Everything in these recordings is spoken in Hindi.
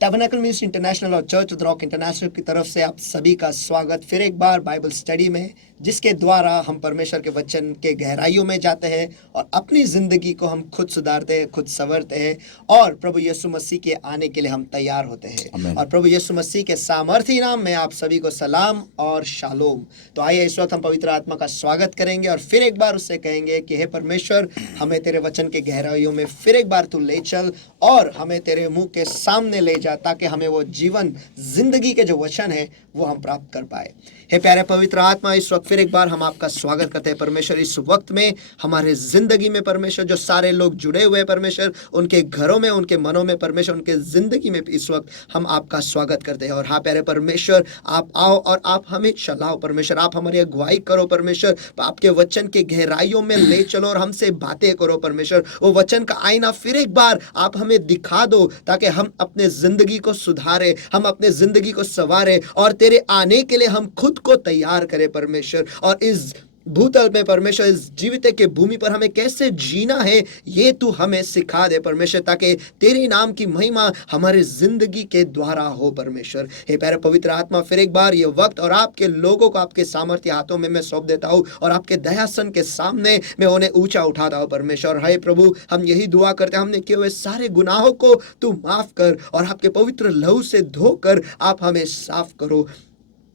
टैबरनेकल मिनिस्ट्री इंटरनेशनल और church of the rock international की तरफ से आप सभी का स्वागत फिर एक बार बाइबल स्टडी में, जिसके द्वारा हम परमेश्वर के वचन के गहराइयों में जाते हैं और अपनी ज़िंदगी को हम खुद सुधारते हैं, खुद संवरते हैं और प्रभु यीशु मसीह के आने के लिए हम तैयार होते हैं। और प्रभु यीशु मसीह के सामर्थी नाम में आप सभी को सलाम और शालोम। तो आइए इस वक्त हम पवित्र आत्मा का स्वागत करेंगे और फिर एक बार उससे कहेंगे कि हे परमेश्वर, हमें तेरे वचन के गहराइयों में फिर एक बार तू ले चल और हमें तेरे मुंह के सामने ले जा, ताकि हमें वो जीवन जिंदगी के जो वचन है वो हम प्राप्त कर पाए। हे प्यारे पवित्र आत्मा, इस वक्त फिर एक बार हम आपका स्वागत करते हैं परमेश्वर। इस वक्त में हमारे जिंदगी में परमेश्वर, जो सारे लोग जुड़े हुए हैं परमेश्वर, उनके घरों में, उनके मनों में परमेश्वर, उनके जिंदगी में इस वक्त हम आपका स्वागत करते हैं। और हाँ प्यारे परमेश्वर, आप आओ और आप हमें चलाओ परमेश्वर, आप हमारी अगुवाई करो परमेश्वर, आपके वचन के गहराइयों में ले चलो और हमसे बातें करो परमेश्वर। वो वचन का आईना फिर एक बार आप हमें दिखा दो, ताकि हम अपने जिंदगी को सुधारे, हम अपने जिंदगी को संवारे और तेरे आने के लिए हम खुद को तैयार करें परमेश्वर। और इस भूतल में परमेश्वर, इस जीवित के भूमि पर हमें कैसे जीना है ये तू हमें सिखा दे परमेश्वर, ताकि तेरे नाम की महिमा हमारे जिंदगी के द्वारा हो परमेश्वर। हे प्यारे पवित्र आत्मा, फिर एक बार ये वक्त और आपके लोगों को आपके सामर्थ्य हाथों में मैं सौंप देता हूँ और आपके दयासन के सामने मैं उन्हें ऊंचा उठाता हूँ परमेश्वर। हे प्रभु, हम यही दुआ करते हैं, हमने किए हुए सारे गुनाहों को तू माफ कर और आपके पवित्र लहू से धोकर आप हमें साफ करो।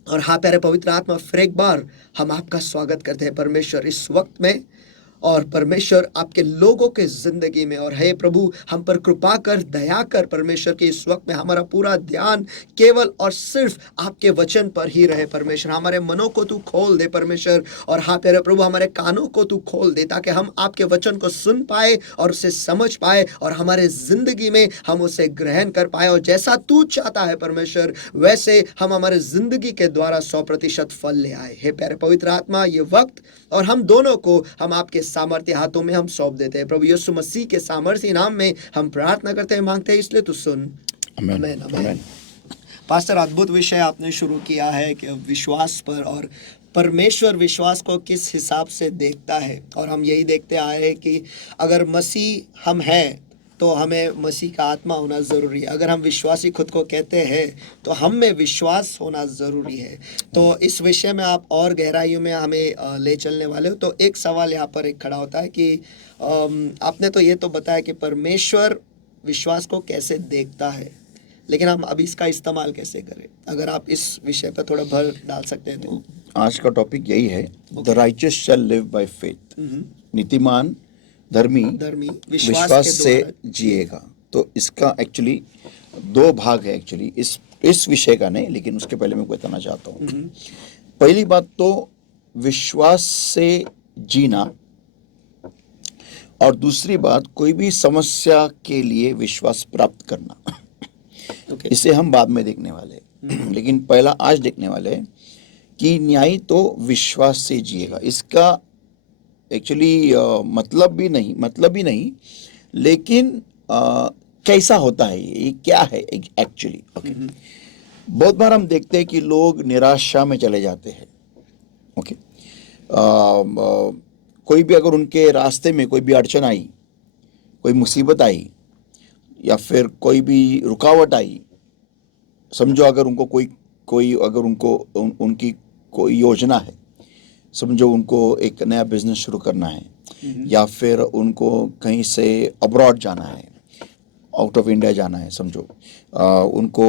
और हाँ प्यारे पवित्र आत्मा, फिर एक बार हम आपका स्वागत करते हैं परमेश्वर इस वक्त में, और परमेश्वर आपके लोगों के जिंदगी में। और हे प्रभु, हम पर कृपा कर, दया कर परमेश्वर, कि इस वक्त में हमारा पूरा ध्यान केवल और सिर्फ आपके वचन पर ही रहे परमेश्वर। हमारे मनों को तू खोल दे परमेश्वर, और हाँ प्यारे प्रभु, हमारे कानों को तू खोल दे, ताकि हम आपके वचन को सुन पाए और उसे समझ पाए और हमारे जिंदगी में हम उसे ग्रहण कर पाए। और जैसा तू चाहता है परमेश्वर, वैसे हम हमारे जिंदगी के द्वारा 100% फल ले आए। हे प्यारे पवित्र आत्मा, ये वक्त और हम दोनों को हम आपके सामर्थ्य हाथों में हम सौंप देते हैं। प्रभु यीशु मसीह के सामर्थ्य नाम में हम प्रार्थना करते हैं, मांगते हैं, इसलिए तू सुन। आमीन आमीन। पास्टर, अद्भुत विषय आपने शुरू किया है कि विश्वास पर, और परमेश्वर विश्वास को किस हिसाब से देखता है। और हम यही देखते आए हैं कि अगर मसीह हम हैं तो हमें मसीह का आत्मा होना ज़रूरी है। अगर हम विश्वासी खुद को कहते हैं तो हम में विश्वास होना ज़रूरी है। तो इस विषय में आप और गहराइयों में हमें ले चलने वाले हो। तो एक सवाल यहाँ पर एक खड़ा होता है कि आपने तो ये तो बताया कि परमेश्वर विश्वास को कैसे देखता है, लेकिन हम अब इसका इस्तेमाल कैसे करें? अगर आप इस विषय पर थोड़ा भर डाल सकते हैं तो। आज का टॉपिक यही है, the righteous shall live by faith. नीतिमान धर्मी विश्वास से जिएगा। तो इसका एक्चुअली दो भाग है एक्चुअली इस विषय का नहीं, लेकिन उसके पहले मैं बताना चाहता हूँ। पहली बात तो विश्वास से जीना, और दूसरी बात कोई भी समस्या के लिए विश्वास प्राप्त करना। इसे हम बाद में देखने वाले हैं, लेकिन पहला आज देखने वाले हैं कि न्यायी तो विश्वास से जिएगा। इसका एक्चुअली मतलब भी नहीं, लेकिन कैसा होता है ये क्या है एक्चुअली। ओके, बहुत बार हम देखते हैं कि लोग निराशा में चले जाते हैं। ओके, कोई भी अगर उनके रास्ते में कोई भी अड़चन आई, कोई मुसीबत आई, या फिर कोई भी रुकावट आई, समझो अगर उनको कोई अगर उनको उनकी कोई योजना है, समझो उनको एक नया बिजनेस शुरू करना है, या फिर उनको कहीं से अब्रॉड जाना है, आउट ऑफ इंडिया जाना है, समझो उनको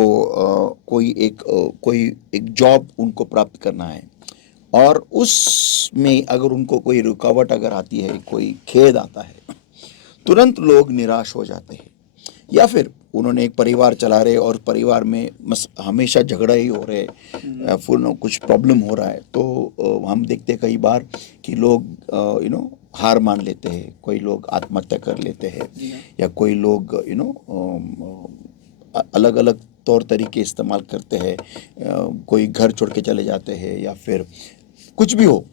कोई एक जॉब उनको प्राप्त करना है, और उसमें अगर उनको कोई रुकावट अगर आती है, कोई खेद आता है, तुरंत लोग निराश हो जाते हैं। या फिर उन्होंने एक परिवार चला रहे और परिवार में हमेशा झगड़ा ही हो रहे, फुल कुछ प्रॉब्लम हो रहा है, तो हम देखते हैं कई बार कि लोग हार मान लेते हैं, कोई लोग आत्महत्या कर लेते हैं, या कोई लोग अलग अलग तौर तरीके इस्तेमाल करते हैं, कोई घर छोड़ के चले जाते हैं, या फिर कुछ भी हो,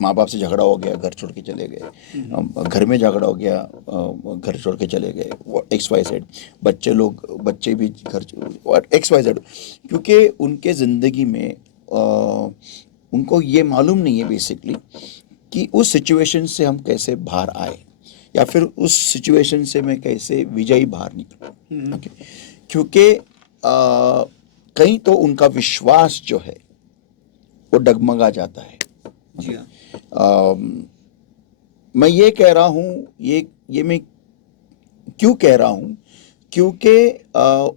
माँ बाप से झगड़ा हो गया, घर छोड़ के चले गए, घर में झगड़ा हो गया, घर छोड़ के चले गए, XYZ, बच्चे भी घर XYZ, क्योंकि उनके ज़िंदगी में उनको ये मालूम नहीं है बेसिकली कि उस सिचुएशन से हम कैसे बाहर आए, या फिर उस सिचुएशन से मैं कैसे विजयी बाहर निकलूं। क्योंकि कहीं तो उनका विश्वास जो है वो डगमगा जाता है। जी हाँ। मैं ये कह रहा हूँ, ये मैं क्यों कह रहा हूँ, क्योंकि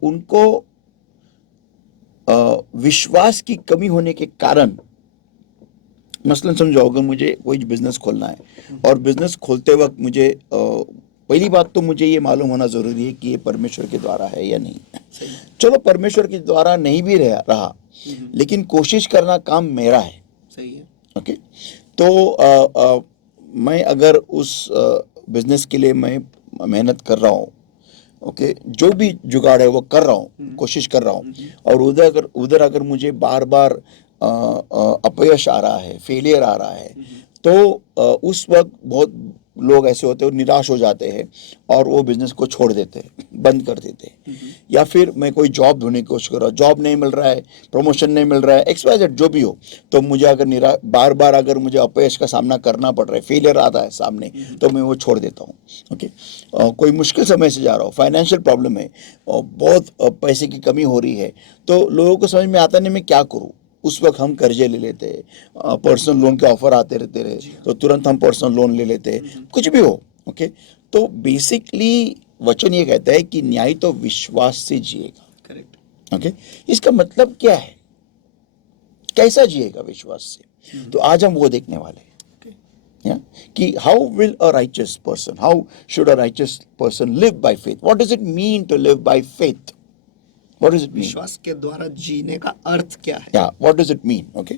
उनको विश्वास की कमी होने के कारण, मसलन समझो अगर मुझे कोई बिजनेस खोलना है और बिजनेस खोलते वक्त मुझे पहली बात तो मुझे ये मालूम होना ज़रूरी है कि ये परमेश्वर के द्वारा है या नहीं। सही। चलो परमेश्वर के द्वारा नहीं भी रहा लेकिन कोशिश करना काम मेरा है। सही है। ओके, तो मैं अगर उस बिजनेस के लिए मैं मेहनत कर रहा हूँ, ओके, जो भी जुगाड़ है वो कर रहा हूँ, कोशिश कर रहा हूँ, और उधर अगर मुझे बार बार अपयश आ रहा है, फेलियर आ रहा है, तो उस वक्त बहुत लोग ऐसे होते हैं, निराश हो जाते हैं और वो बिजनेस को छोड़ देते हैं, बंद कर देते हैं। या फिर मैं कोई जॉब ढूंढने की कोशिश कर रहा हूँ, जॉब नहीं मिल रहा है, प्रमोशन नहीं मिल रहा है, XYZ जो भी हो, तो मुझे अगर बार बार अगर मुझे अपयश का सामना करना पड़ रहा है, फेलियर आता है सामने, तो मैं वो छोड़ देता हूँ। ओके, कोई मुश्किल समय से जा रहा हूँ, फाइनेंशियल प्रॉब्लम है और बहुत पैसे की कमी हो रही है, तो लोगों को समझ में आता नहीं मैं क्या करूँ। उस वक्त हम कर्जे ले लेते हैं, पर्सनल लोन के ऑफर आते रहते रहे तो तुरंत हम पर्सनल लोन ले लेते हैं, कुछ भी हो। ओके, तो बेसिकली वचन ये कहता है कि न्याय तो विश्वास से जिएगा। करेक्ट। ओके, इसका मतलब क्या है, कैसा जिएगा विश्वास से, तो आज हम वो देखने वाले हैं। या कि how will a righteous person, how should a righteous person live by faith, what does it mean to live by faith, what does it mean, विश्वास के द्वारा जीने का अर्थ क्या है? या what does it mean. Okay,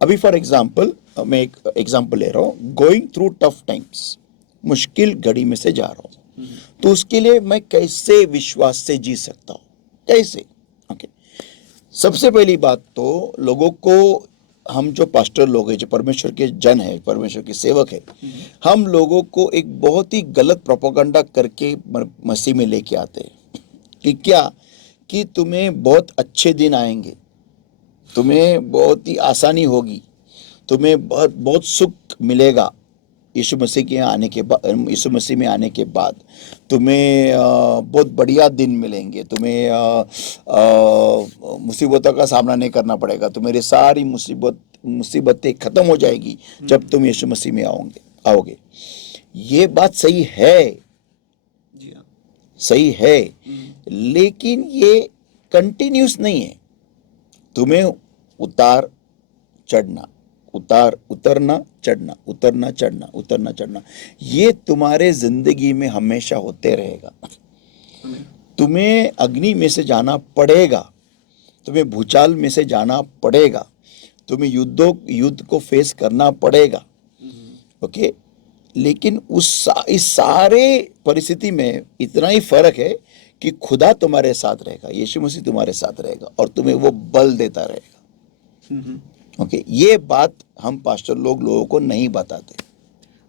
अभी फॉर एग्जांपल मैं एक एग्जांपल ले रहा हूँ, गोइंग थ्रू टफ टाइम्स, मुश्किल घड़ी में से जा रहा हूँ, तो उसके लिए मैं कैसे विश्वास से जी सकता हूँ, कैसे। ओके, सबसे पहली बात तो लोगों को, हम जो पास्टर लोग हैं, जो परमेश्वर के जन है, परमेश्वर के सेवक है, हम लोगों को एक बहुत ही गलत प्रोपेगेंडा करके मसीह में लेके आते हैं कि क्या, कि तुम्हें बहुत अच्छे दिन आएंगे, तुम्हें बहुत ही आसानी होगी, तुम्हें बहुत बहुत सुख मिलेगा यीशु मसीह के आने के बाद, यीशु मसीह में आने के बाद तुम्हें बहुत बढ़िया दिन मिलेंगे, तुम्हें मुसीबतों का सामना नहीं करना पड़ेगा, तुम्हारी सारी मुसीबतें खत्म हो जाएगी जब तुम यीशु मसीह में आओगे। ये बात सही है, जी हाँ। सही है, लेकिन ये कंटिन्यूस नहीं है। तुम्हें उतार चढ़ना, उतरना चढ़ना, उतरना चढ़ना, उतरना चढ़ना, ये तुम्हारे जिंदगी में हमेशा होते रहेगा। तुम्हें अग्नि में से जाना पड़ेगा, तुम्हें भूचाल में से जाना पड़ेगा, तुम्हें युद्ध को फेस करना पड़ेगा। ओके, लेकिन इस सारे परिस्थिति में इतना ही फर्क है कि खुदा तुम्हारे साथ रहेगा, यीशु मसीह तुम्हारे साथ रहेगा और तुम्हें वो बल देता रहेगा। ओके, ये बात हम पास्टर लोगों को नहीं बताते।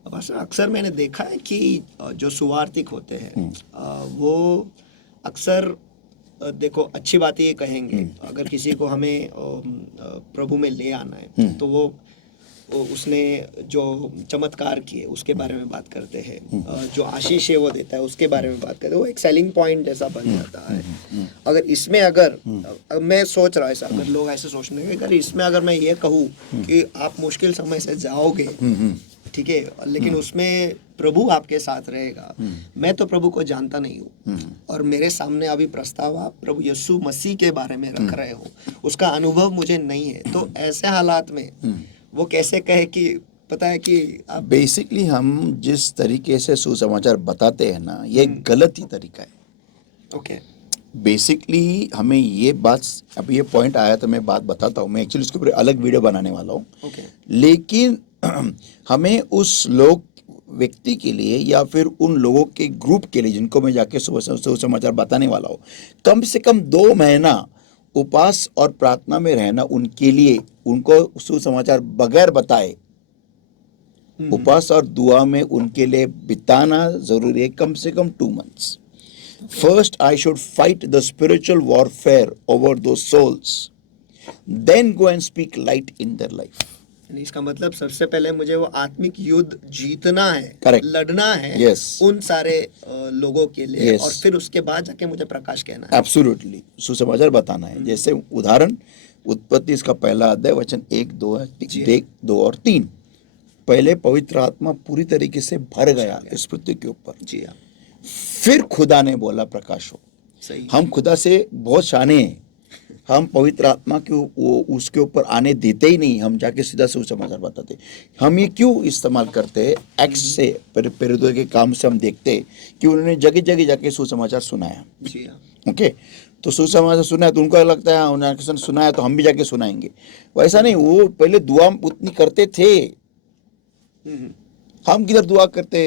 अब अक्सर मैंने देखा है कि जो सुवार्तिक होते हैं वो अक्सर देखो अच्छी बात ये कहेंगे, अगर किसी को हमें प्रभु में ले आना है तो वो उसने जो चमत्कार किए उसके बारे में बात करते हैं, जो आशीष है वो देता है उसके बारे में बात करते हैं, वो एक सेलिंग पॉइंट जैसा बन जाता है। अगर इसमें अगर मैं सोच रहा ऐसा, अगर लोग ऐसे सोचने के, अगर इसमें अगर मैं ये कहूँ कि आप मुश्किल समय से जाओगे, ठीक है, लेकिन उसमें प्रभु आपके साथ रहेगा, मैं तो प्रभु को जानता नहीं हूँ और मेरे सामने अभी प्रस्ताव आप प्रभु यीशु मसीह के बारे में रख रहे हो, उसका अनुभव मुझे नहीं है, तो ऐसे हालात में वो कैसे कहे कि पता है कि आप बेसिकली हम जिस तरीके से सुसमाचार बताते हैं ना, ये गलत ही तरीका है। ओके, बेसिकली हमें ये बात, अब ये पॉइंट आया तो मैं बात बताता हूँ, मैं एक्चुअली उसके ऊपर अलग वीडियो बनाने वाला हूँ। ओके, लेकिन हमें उस व्यक्ति के लिए या फिर उन लोगों के ग्रुप के लिए जिनको मैं जाके सुसमाचार बताने वाला हूँ, कम से कम 2 महीना उपवास और प्रार्थना में रहना उनके लिए, उनको सुसमाचार बगैर बताए उपवास और दुआ में उनके लिए बिताना जरूरी है, कम से कम 2 months। First, I should fight the spiritual warfare over those souls. Then go and speak light in their life. यानी इसका मतलब सबसे पहले मुझे वो आत्मिक युद्ध जीतना है, Correct. लड़ना है Yes. उन सारे लोगों के लिए, Yes. और फिर उसके बाद जाके मुझे प्रकाश कहना है। एब्सोल्युटली सुसमाचार बताना है। जैसे उदाहरण, उत्पत्ति इसका पहला अध्याय वचन 1, 2 और 3। पहले पवित्र आत्मा पूरी तरीके से भर गया इस पृथ्वी के ऊपर। जी हाँ, फिर खुदा ने बोला प्रकाश हो। सही। हम खुदा से बहुत शाने हैं, हम पवित्र आत्मा के वो उसके ऊपर आने देते ही नहीं, हम जाके सीधा सुसमाचार बताते। हम ये क्यों इस्तेमाल करते हैं? एक्स से प्रेरितों के काम से हम देखते हैं कि उन्होंने जगह जगह जाके सुसमाचार सुनाया। जी हाँ, ओके, तो सुसमाचार सुनाया तो उनको लगता है उन्होंने सुनाया तो हम भी जाके सुनाएंगे। वैसा नहीं, वो पहले दुआ उतनी करते थे। हम किधर दुआ करते?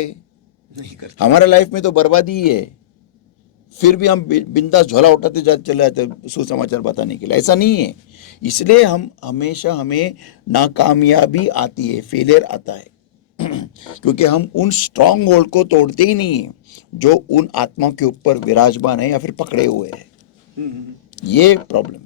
नहीं करते। हमारे लाइफ में तो बर्बादी ही है, फिर भी हम बिंदास झोला उठाते चले जाते सुसमाचार बताने के लिए। ऐसा नहीं है। इसलिए हम हमेशा, हमें नाकामयाबी आती है, फेलियर आता है क्योंकि हम उन स्ट्रांग होल्ड को तोड़ते ही नहीं है जो उन आत्मा के ऊपर विराजमान है या फिर पकड़े हुए हैं। ये प्रॉब्लम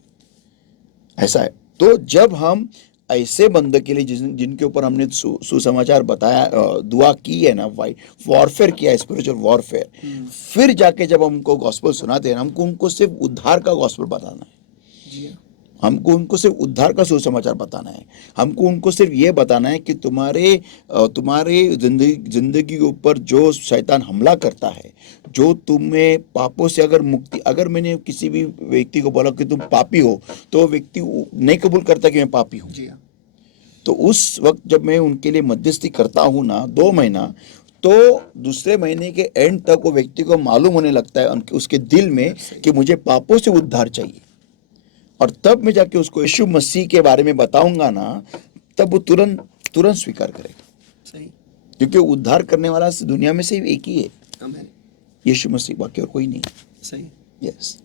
ऐसा है। तो जब हम ऐसे बंदे के लिए जिनके ऊपर हमने सुसमाचार बताया, दुआ की है ना, वॉरफेयर किया है, स्पिरिचुअल वॉरफेयर, फिर जाके जब हमको गॉस्पेल सुनाते हैं, हमको उनको सिर्फ उद्धार का गॉस्पेल बताना है। जी हाँ, हमको उनको सिर्फ उद्धार का सुसमाचार बताना है। हमको उनको सिर्फ ये बताना है कि तुम्हारे जिंदगी के ऊपर जो शैतान हमला करता है, जो तुम्हें पापों से अगर मुक्ति, अगर मैंने किसी भी व्यक्ति को बोला कि तुम पापी हो, तो वो व्यक्ति नहीं कबूल करता कि मैं पापी हूँ। जी हाँ, तो उस वक्त जब मैं उनके लिए मध्यस्थी करता हूँ ना 2 महीना, तो दूसरे महीने के एंड तक वो व्यक्ति को मालूम होने लगता है उसके दिल में कि मुझे पापों से उद्धार चाहिए। और तब मैं जाके उसको यीशु मसीह के बारे में बताऊंगा ना, तब वो तुरंत स्वीकार करेगा। सही। क्योंकि उद्धार करने वाला दुनिया में सिर्फ एक ही है, आमीन। यीशु मसीह, बाकी और कोई नहीं। सही। यस,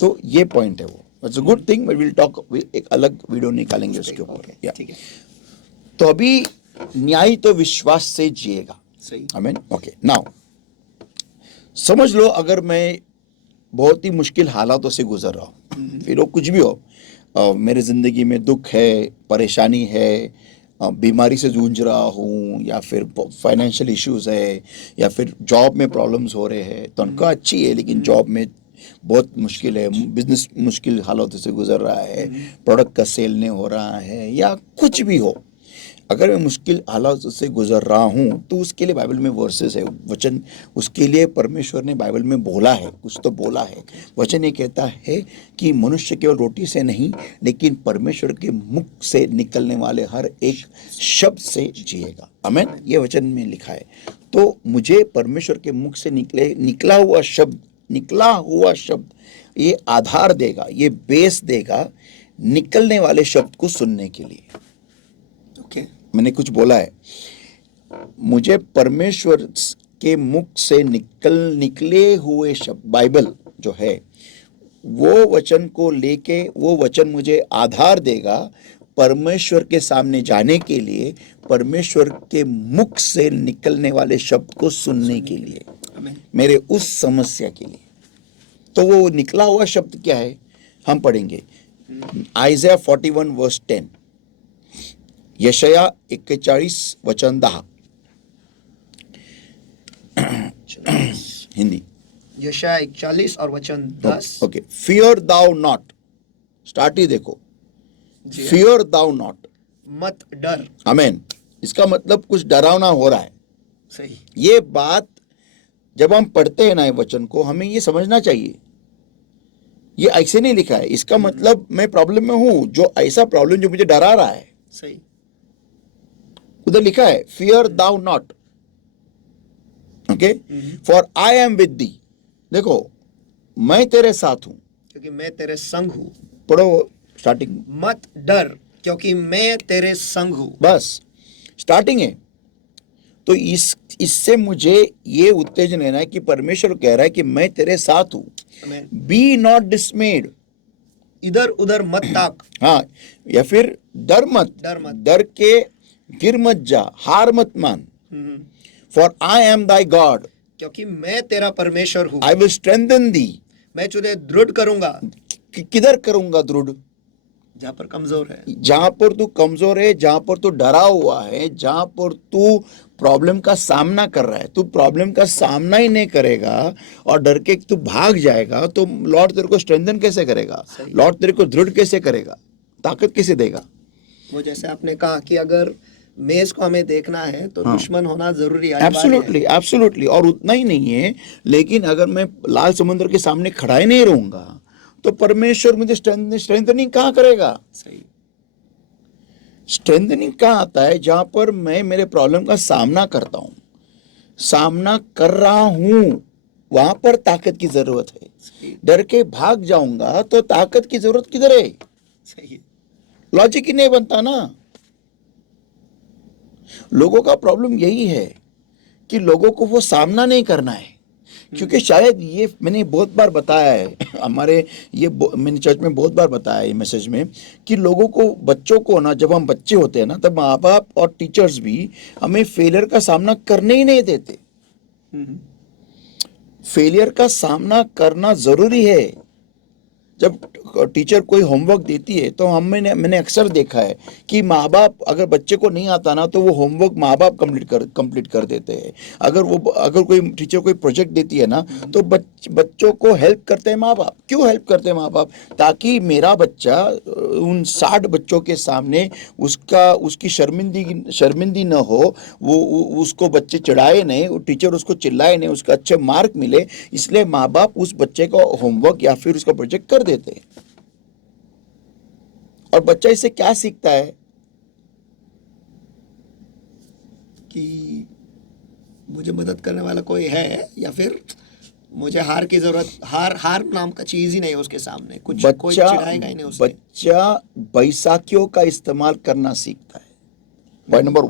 तो ये पॉइंट है। वो it's a good thing, but will talk, एक अलग वीडियो निकालेंगे उसके ऊपर। ठीक है। तो अभी न्याय तो विश्वास से जिएगा। सही। आमीन। ओके, नाउ समझ लो, अगर मैं बहुत ही मुश्किल हालातों से गुजर रहा हूँ, फिर वो कुछ भी हो, मेरे ज़िंदगी में दुख है, परेशानी है, बीमारी से जूझ रहा हूँ, या फिर फाइनेंशियल इश्यूज है, या फिर जॉब में प्रॉब्लम्स हो रहे हैं। तनख्वाह अच्छी है लेकिन जॉब में बहुत मुश्किल है, बिजनेस मुश्किल हालातों से गुजर रहा है, प्रोडक्ट का सेल नहीं हो रहा है, या कुछ भी हो, अगर मैं मुश्किल हालात से गुजर रहा हूँ, तो उसके लिए बाइबल में वर्सेस है, वचन, उसके लिए परमेश्वर ने बाइबल में बोला है, कुछ तो बोला है। वचन ये कहता है कि मनुष्य केवल रोटी से नहीं, लेकिन परमेश्वर के मुख से निकलने वाले हर एक शब्द से जिएगा। आमीन। ये वचन में लिखा है। तो मुझे परमेश्वर के मुख से निकला हुआ शब्द ये आधार देगा, ये बेस देगा निकलने वाले शब्द को सुनने के लिए। मैंने कुछ बोला है, मुझे परमेश्वर के मुख से निकले हुए शब्द, बाइबल जो है, वो वचन को लेके, वो वचन मुझे आधार देगा परमेश्वर के सामने जाने के लिए, परमेश्वर के मुख से निकलने वाले शब्द को सुनने के लिए, मेरे उस समस्या के लिए। तो वो निकला हुआ शब्द क्या है, हम पढ़ेंगे आइज़ाया 41 वर्स 10, यशाया 41 वचन 10, हिंदी। यशाया 41 और वचन 10। Okay, fear thou not, start ही देखो, फियर दाउ नॉट, मत डर। आमीन। इसका मतलब कुछ डरावना हो रहा है। सही। ये बात जब हम पढ़ते हैं ना, ये वचन को, हमें ये समझना चाहिए, ये ऐसे नहीं लिखा है। इसका मतलब मैं प्रॉब्लम में हूं, जो ऐसा प्रॉब्लम जो मुझे डरा रहा है। सही। उधर लिखा है fear thou not, okay, for I am with thee. देखो, मैं तेरे साथ हूं, क्योंकि मैं तेरे संग हूं। पढ़ो स्टार्टिंग, मत डर क्योंकि मैं तेरे संग हूं। बस स्टार्टिंग है। तो इससे मुझे ये उत्तेजन लेना है कि परमेश्वर कह रहा है कि मैं तेरे साथ हूं। बी नॉट डिसमेड, इधर उधर मत ताक। हाँ, या फिर डर मत, डर के गिर मत जा, हार मत मान। For I am thy God, क्योंकि मैं तेरा परमेश्वर हूं। आई विल स्ट्रेंथन दी, मैं तुझे दृढ़ करूंगा। किधर करूंगा दृढ़? जहाँ पर कमजोर है। जहां पर तू कमजोर है, जहां पर तू डरा हुआ है, जहां पर तू प्रॉब्लम का सामना कर रहा है, तू प्रॉब्लम का सामना ही नहीं करेगा और डर के तू भाग जाएगा, तो लॉर्ड तेरे को स्ट्रेंथन कैसे करेगा? सही। लॉर्ड तेरे को दृढ़ कैसे करेगा? ताकत कैसे देगा? वो जैसे आपने कहा कि अगर मेज को हमें देखना है तो हाँ। दुश्मन होना जरूरी अनिवार्य एब्सोल्युटली, है। एब्सोल्युटली। और उतना ही नहीं है, लेकिन अगर मैं लाल समुद्र के सामने खड़ा ही नहीं रहूंगा तो परमेश्वर मुझे स्ट्रेंथनिंग कहाँ करेगा? सही। स्ट्रेंथनिंग कहाँ आता है? जहां पर मैं मेरे प्रॉब्लम का सामना करता हूं, सामना कर रहा हूं, वहां पर ताकत की जरूरत है। सही। डर के भाग जाऊंगा तो ताकत की जरूरत किधर है? सही। लॉजिक ही नहीं बनता ना। लोगों का प्रॉब्लम यही है कि लोगों को वो सामना नहीं करना है, क्योंकि शायद ये मैंने बहुत बार बताया है हमारे मैंने चर्च में बहुत बार बताया है ये मैसेज में कि लोगों को, बच्चों को ना, जब हम बच्चे होते हैं ना, तब माँ बाप और टीचर्स भी हमें फेलियर का सामना करने ही नहीं देते। हम्म। फेलियर का सामना करना जरूरी है। जब टीचर कोई होमवर्क देती है तो मैंने अक्सर देखा है कि माँ बाप, अगर बच्चे को नहीं आता ना तो वो होमवर्क माँ बाप कंप्लीट कर देते हैं। अगर कोई टीचर कोई प्रोजेक्ट देती है ना तो बच्चों को हेल्प करते हैं माँ बाप। क्यों हेल्प करते हैं माँ बाप? ताकि मेरा बच्चा उन 60 बच्चों के सामने उसकी शर्मिंदी न हो, उसको बच्चे चिढ़ाए नहीं, वो टीचर उसको चिल्लाए नहीं, उसका अच्छे मार्क मिले। इसलिए माँ बाप उस बच्चे का होमवर्क या फिर उसका प्रोजेक्ट कर देते हैं। और बच्चा इससे क्या सीखता है? कि मुझे मदद करने वाला कोई है, या फिर मुझे हार की जरूरत, हार नाम का चीज ही नहीं है उसके सामने, कोई चिढ़ाएगा ही नहीं उसे। बच्चा बैसाखियों का इस्तेमाल करना सीखता है। पॉइंट नंबर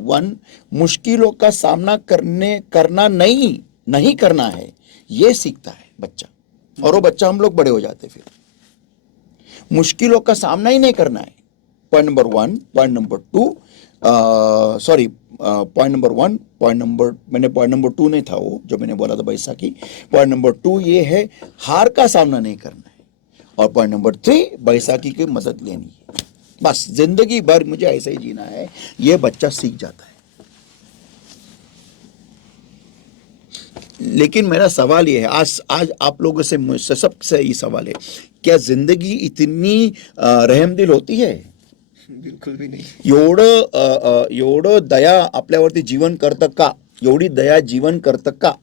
1, मुश्किलों का सामना करना नहीं करना है, ये सीखता है बच्चा। और वो बच्चा, हम लोग बड़े हो जाते फिर मुश्किलों का सामना ही नहीं करना है। Point number 1, point number 2, point number 2 नहीं था वो जो मैंने बोला था बैसाखी। पॉइंट नंबर 2 ये है, हार का सामना नहीं करना है। और पॉइंट नंबर 3, बैसाखी की मदद लेनी है। बस जिंदगी भर मुझे ऐसे ही जीना है, ये बच्चा सीख जाता है। लेकिन मेरा सवाल ये है, आज आप लोगों से मुझसे सबसे ये सवाल है, क्या जिंदगी इतनी रहमदिल होती है? बिल्कुल भी नहीं। एवढं दया आपल्यावरती जीवन करतं का? एवढी दया जीवन करतं का?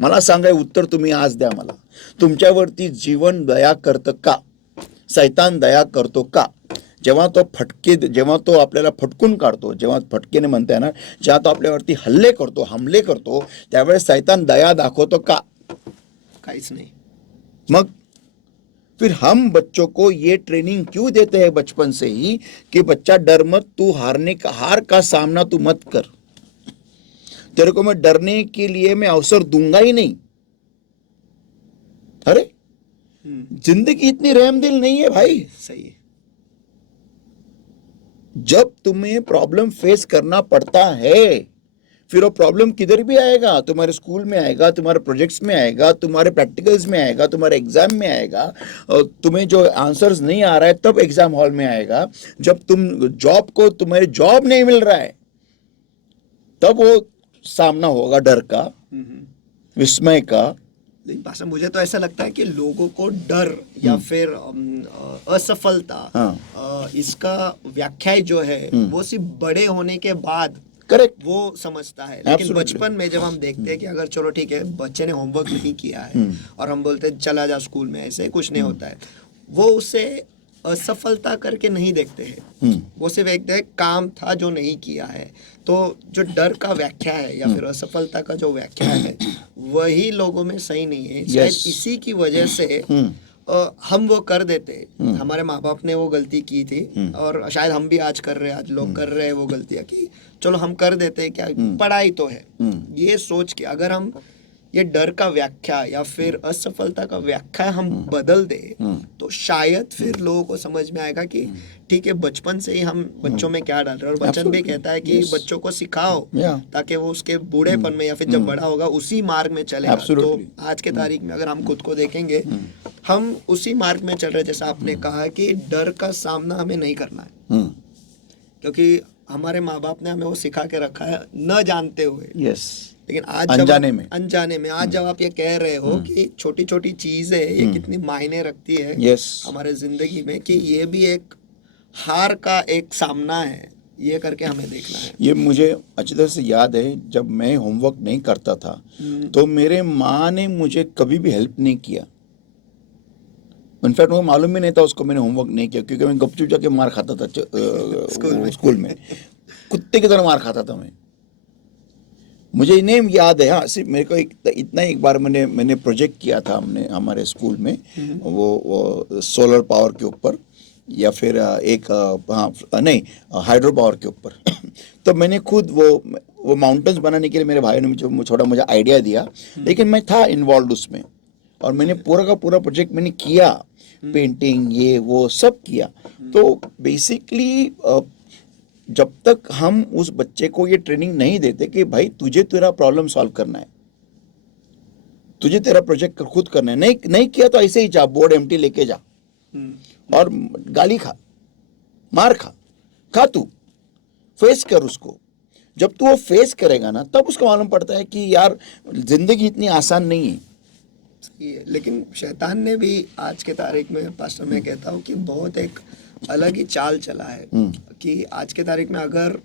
मला सांगा, उत्तर तुम्ही आज द्या मला। तुमच्यावरती जीवन दया करतं का? सैतान दया करतो का? जेव्हा तो आपल्याला फटकून काढतो, जेव्हा फटकेने म्हणताय ना, जेव्हा तो आपल्यावरती हमले करतो, त्यावेळेस सैतान दया दाखवतो का? काहीच नाही। मग फिर हम बच्चों को ये ट्रेनिंग क्यों देते हैं बचपन से ही कि बच्चा डर मत, तू हार का सामना तू मत कर। तेरे को मैं डरने के लिए मैं अवसर दूंगा ही नहीं। अरे जिंदगी इतनी रहमदिल नहीं है भाई। सही है। जब तुम्हें प्रॉब्लम फेस करना पड़ता है, फिर वो प्रॉब्लम किधर भी आएगा, तुम्हारे स्कूल में आएगा, तुम्हारे प्रोजेक्ट्स में आएगा, तुम्हारे प्रैक्टिकल्स में आएगा, तुम्हारे एग्जाम में आएगा, तुम्हें जो आंसर्स नहीं आ रहा है तब एग्जाम हॉल में आएगा। जब तुम्हारे जॉब नहीं मिल रहा है तब वो सामना होगा डर का, विस्मय का। लेकिन पास्टर, मुझे तो ऐसा लगता है कि लोगों को डर या फिर असफलता, इसका व्याख्या जो है वो सिर्फ बड़े होने के बाद करेक्ट वो समझता है। लेकिन Absolutely. बचपन में जब हम देखते हैं कि अगर चलो ठीक है, बच्चे ने होमवर्क नहीं किया है और हम बोलते हैं चला जा स्कूल में, ऐसे कुछ नहीं होता है, वो उसे असफलता करके नहीं देखते हैं, वो सिर्फ एक काम था जो नहीं किया है। तो जो डर का व्याख्या है या फिर असफलता का जो व्याख्या है वही लोगों में सही नहीं है। शायद इसी की वजह से हम वो कर देते। हमारे माँ बाप ने वो गलती की थी और शायद हम भी आज कर रहे हैं, आज लोग कर रहे हैं वो गलतियाँ कि चलो हम कर देते हैं, क्या पढ़ाई तो है, ये सोच के अगर हम ये डर का व्याख्या या फिर असफलता का व्याख्या हम बदल दे तो तो शायद फिर लोगों को समझ में आएगा कि ठीक है, बचपन से ही हम बच्चों में क्या डाल रहे हैं। और वचन भी Absolutely. कहता है कि Yes. बच्चों को सिखाओ Yeah. ताकि वो उसके बूढ़ेपन में या फिर जब बड़ा होगा उसी मार्ग में चलेगा। तो Absolutely. आज के तारीख में अगर हम खुद को देखेंगे, हम उसी मार्ग में चल रहे हैं। जैसा आपने कहा कि डर का सामना हमें नहीं करना है, हम्म, क्योंकि हमारे माँ बाप ने हमें वो सिखा के रखा है न जानते हुए। यस, लेकिन आज अनजाने में आज जब आप ये कह रहे हो कि छोटी छोटी चीजें ये कितनी मायने रखती है यस, हमारे जिंदगी में, कि ये भी एक हार का एक सामना है, ये करके हमें देखना है। ये मुझे अच्छी तरह से याद है, जब मैं होमवर्क नहीं करता था तो मेरे माँ ने मुझे कभी भी हेल्प नहीं किया। इनफैक्ट वो मालूम ही नहीं था उसको मैंने होमवर्क नहीं किया, क्योंकि मैं गपचूप जाके मार खाता था स्कूल में कुत्ते की तरह मार खाता था मैं। मुझे नेम याद है, हाँ, सिर्फ मेरे को इतना एक बार मैंने प्रोजेक्ट किया था हमने हमारे स्कूल में, वो सोलर पावर के ऊपर या फिर हाइड्रो पावर के ऊपर। तो मैंने खुद वो माउंटेन्स बनाने के लिए मेरे भाई ने मुझे आइडिया दिया, लेकिन मैं था इन्वॉल्व उसमें, और मैंने पूरा का पूरा प्रोजेक्ट मैंने किया, पेंटिंग ये वो सब किया। तो बेसिकली जब तक हम उस बच्चे को ये ट्रेनिंग नहीं देते कि भाई तुझे तेरा प्रॉब्लम सॉल्व करना है, तुझे तेरा प्रोजेक्ट खुद करना है, नहीं किया तो ऐसे ही जा, बोर्ड एम्प्टी लेके जा और गाली खा, मार खा तू फेस कर उसको। जब तू वो फेस करेगा ना, तब उसको मालूम पड़ता है कि यार जिंदगी इतनी आसान नहीं है। लेकिन शैतान ने भी आज के तारीख में, पास्टर मैं कहता हूँ कि बहुत एक अलग ही चाल चला है कि आज के तारीख में अगर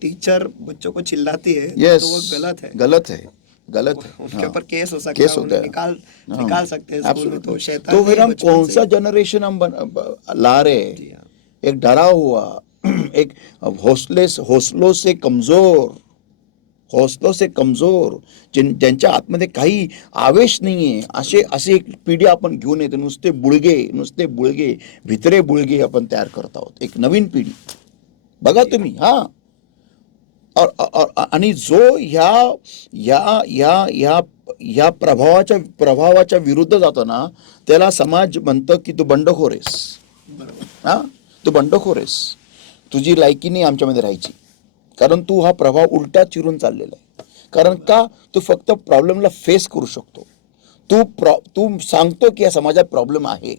टीचर बच्चों को चिल्लाती है तो वो गलत है, उसके ऊपर केस हो सकता है, उन्हें निकाल सकते हैं स्कूल में। तो शैतान तो फिर हम कौन सा जनरेशन हम ला रहे हैं? एक डरा हुआ, एक हौसलों से कमजोर, ज्यांच्या आतमध्ये काही आवेश नाही आहे, अशी एक पिढी आपण घेऊन येतो. नुसते बुळगे भितरे बुळगे आपण तयार करत आहोत, एक नवीन पिढी बघा तुम्ही. हा, और आणि जो या प्रभावाच्या विरुद्ध जातो ना, त्याला समाज म्हणतो की तू बंडखोर आहेस. हा, तू बंडखोर आहेस, तुझी लायकी नाही आमच्यामध्ये राहायची, कारण तू हा प्रभाव उलटा चिरून चाललेला आहे. कारण का? तू फक्त प्रॉब्लेमला फेस करू शकतो. तू सांगतो की या समाजात प्रॉब्लेम आहे,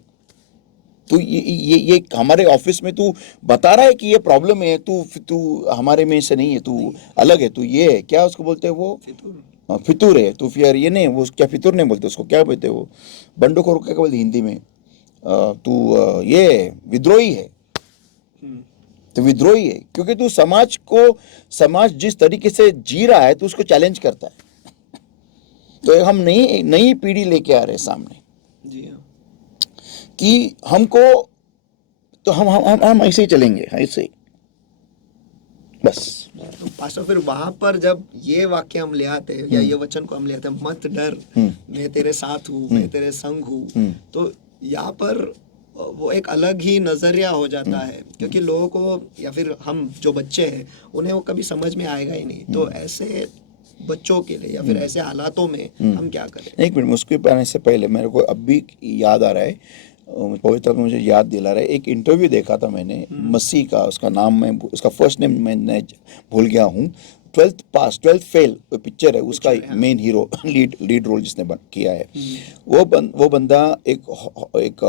तू ये हमारे ऑफिस में तू बता रहा है कि ये प्रॉब्लम है, तू हमारे में से नहीं है, तू अलग है, तू ये है, क्या उसको बोलते हैं वो, फितूर है तू, फिर ये नहीं, वो क्या फितूर नहीं बोलते उसको, क्या बोलते हैं वो, बंडखोर क्या बोलते हिंदी में, तू ये विद्रोही है, तो विद्रोही है, क्योंकि तू समाज जिस तरीके से जी रहा है, तू उसको चैलेंज करता है. तो हम नई पीढ़ी लेके आ रहे हैं सामने. जी हाँ. कि हमको, तो हम ऐसे ही चलेंगे, ऐसे ही बस. तो पास्टर फिर वहां पर जब ये वाक्य हम ले आते हैं या ये वचन को हम ले आते हैं, मत डर, मैं तेरे साथ हूँ, मैं तेरे संग हूँ, तो यहाँ पर वो एक अलग ही नजरिया हो जाता है, क्योंकि लोगों को या फिर हम जो बच्चे हैं उन्हें वो कभी समझ में आएगा ही नहीं. तो ऐसे बच्चों के लिए या फिर ऐसे हालातों में हम क्या करें? एक मिनट, उसके आने से पहले मेरे को अब भी याद आ रहा है, पवित्र मुझे याद दिला रहा है, एक इंटरव्यू देखा था मैंने मसीह का, उसका नाम उसका फर्स्ट नेम मैं भूल गया हूँ, 12th फेल पिक्चर है, उसका मेन हीरो लीड रोल जिसने किया है, वो बंदा एक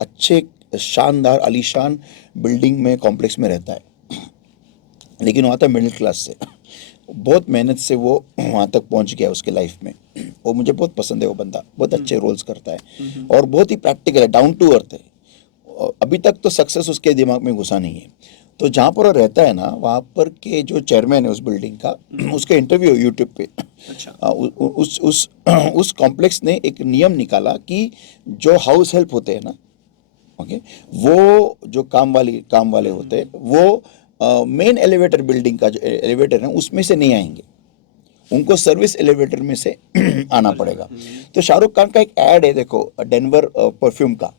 अच्छे शानदार आलीशान बिल्डिंग में कॉम्प्लेक्स में रहता है, लेकिन वहाँ था मिडिल क्लास से. बहुत मेहनत से वो वहाँ तक पहुँच गया उसके लाइफ में. वो मुझे बहुत पसंद है, वो बंदा बहुत अच्छे रोल्स करता है और बहुत ही प्रैक्टिकल है, डाउन टू अर्थ है. अभी तक तो सक्सेस उसके दिमाग में घुसा नहीं है. तो जहाँ पर वो रहता है ना, वहाँ पर के जो चेयरमैन है उस बिल्डिंग का, उसका इंटरव्यू यूट्यूब पे. अच्छा. उस कॉम्प्लेक्स ने एक नियम निकाला कि जो हाउस हेल्प होते हैं ना, ओके, वो जो काम वाले होते हैं, वो मेन एलिवेटर, बिल्डिंग का जो एलिवेटर है उसमें से नहीं आएंगे, उनको सर्विस एलिवेटर में से आना पड़ेगा. तो शाहरुख खान का एक ऐड है, देखो, डेनवर परफ्यूम का,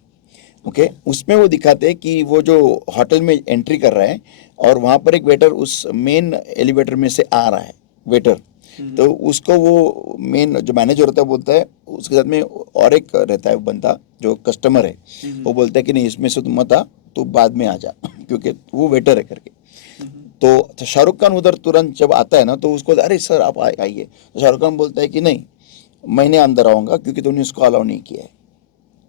ओके, उसमें वो दिखाते हैं कि वो जो होटल में एंट्री कर रहा है और वहाँ पर एक वेटर उस मेन एलिवेटर में से आ रहा है, वेटर, तो उसको वो मेन जो मैनेजर होता है बोलता है, उसके साथ में और एक रहता है बंदा जो कस्टमर है, वो बोलता है कि नहीं इसमें से तुम मत आ, तू बाद में आ जा क्योंकि वो वेटर है करके। तो शाहरुख खान उधर तुरंत जब आता है ना तो उसको अरे सर आप आइए, तो शाहरुख खान बोलता है कि नहीं मैंने अंदर आऊँगा क्योंकि तुमने उसको अलाउ नहीं किया है।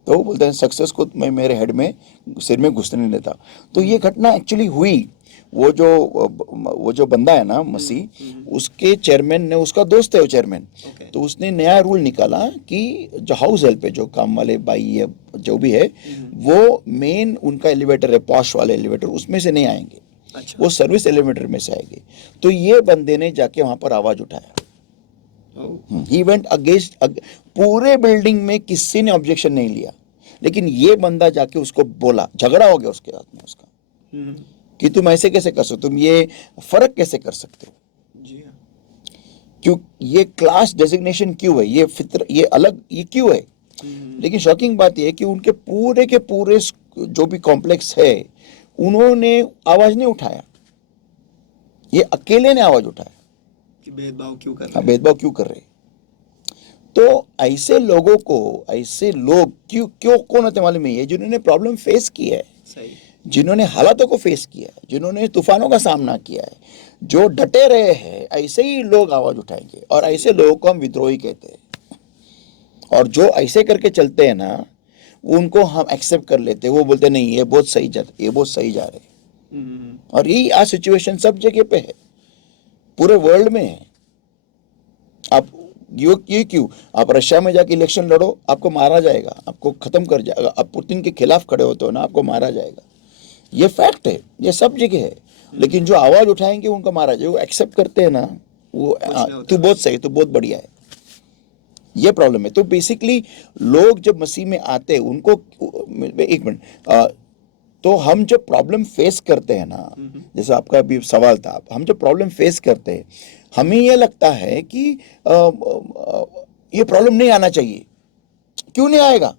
तो वो बोलते हैं सक्सेस को मैं मेरे हेड में सिर में घुसने नहीं देता। तो ये घटना एक्चुअली हुई। वो जो बंदा है ना मसीह, उसके चेयरमैन ने, उसका दोस्त है वो चेयरमैन, तो उसने नया रूल निकाला कि जो हाउस हेल्प है, जो काम वाले बाई या जो भी है, वो मेन उनका एलिवेटर है, पॉश वाले एलिवेटर, उसमें से नहीं आएंगे। अच्छा। वो सर्विस एलिवेटर में से आएंगे। तो ये बंदे ने जाके वहां पर आवाज उठाया। ही वेंट अगेंस्ट, पूरे बिल्डिंग में किसी ने ऑब्जेक्शन नहीं लिया, लेकिन ये बंदा जाके उसको बोला, झगड़ा हो गया उसके साथ में उसका, कि तुम ऐसे कैसे कर सकते हो, तुम ये फर्क कैसे कर सकते हो, जी हाँ। क्यों ये क्लास डेजिग्नेशन क्यों है, ये फित्र, ये अलग, ये क्यों है। लेकिन शॉकिंग बात ये है कि उनके पूरे के पूरे जो भी कॉम्प्लेक्स है उन्होंने आवाज नहीं उठाया, ये अकेले ने आवाज उठाया कि भेदभाव क्यों कर रहे हाँ, हैं? भेदभाव क्यों कर रहे हैं। तो ऐसे लोगों को, ऐसे लोग क्यों क्यों कौन होते मालूम है, जिन्होंने प्रॉब्लम फेस की है, सही। जिन्होंने हालातों को फेस किया है, जिन्होंने तूफानों का सामना किया है, जो डटे रहे हैं, ऐसे ही लोग आवाज उठाएंगे। और ऐसे लोगों को हम विद्रोही कहते हैं। और जो ऐसे करके चलते हैं ना, उनको हम एक्सेप्ट कर लेते हैं। वो बोलते नहीं ये बहुत सही ये बहुत सही जा रहे हैं। और यही आज सिचुएशन सब जगह पे है, पूरे वर्ल्ड में है। आप ये क्यों, आप रशिया में जाके इलेक्शन लड़ो, आपको मारा जाएगा, आपको खत्म कर जाएगा। आप पुतिन के खिलाफ खड़े होते हो ना, आपको मारा जाएगा। ये फैक्ट है, ये सब जगह है। लेकिन जो आवाज उठाएंगे उनको मारा जाएगा। वो एक्सेप्ट करते हैं ना, वो तू बहुत सही, तू बहुत बढ़िया है, ये प्रॉब्लम है। तो बेसिकली लोग जब मसीह में आते हैं उनको, एक मिनट, तो हम जब प्रॉब्लम फेस करते हैं ना, जैसे आपका अभी सवाल था, हम जब प्रॉब्लम फेस करते हैं हमें ये लगता है कि ये प्रॉब्लम नहीं आना चाहिए। क्यों नहीं आएगा,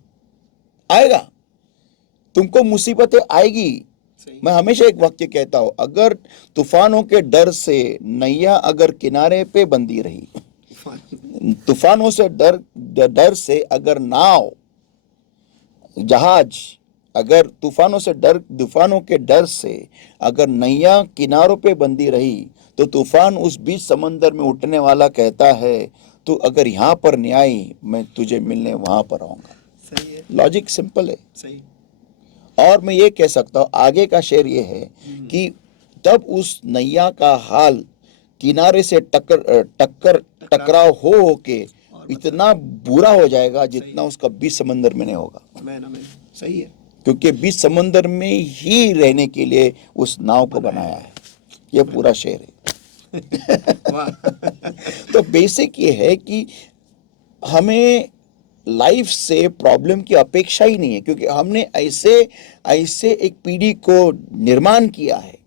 आएगा, तुमको मुसीबतें आएगी। मैं हमेशा एक वाक्य कहता हूं, अगर तूफानों के डर से नैया अगर किनारे पे बंधी रही, तूफानों से डर से अगर नाव, जहाज, अगर तूफानों के डर से अगर नैया किनारों पे बंधी रही, तो तूफान उस बीच समंदर में उठने वाला कहता है तू अगर यहाँ पर नहीं आई, मैं तुझे मिलने वहां पर आऊंगा। सही है। लॉजिक सिंपल है। सही। और मैं ये कह सकता हूँ, आगे का शेर ये है कि तब उस नैया का हाल किनारे से टकराव हो के इतना बुरा हो जाएगा जितना उसका बीच समंदर में नहीं होगा। सही है। क्योंकि बीच समंदर में ही रहने के लिए उस नाव को बनाया है। ये पूरा शेर है। तो बेसिक ये है कि हमें लाइफ से प्रॉब्लम की अपेक्षा ही नहीं है, क्योंकि हमने ऐसे एक पीढ़ी को निर्माण किया है,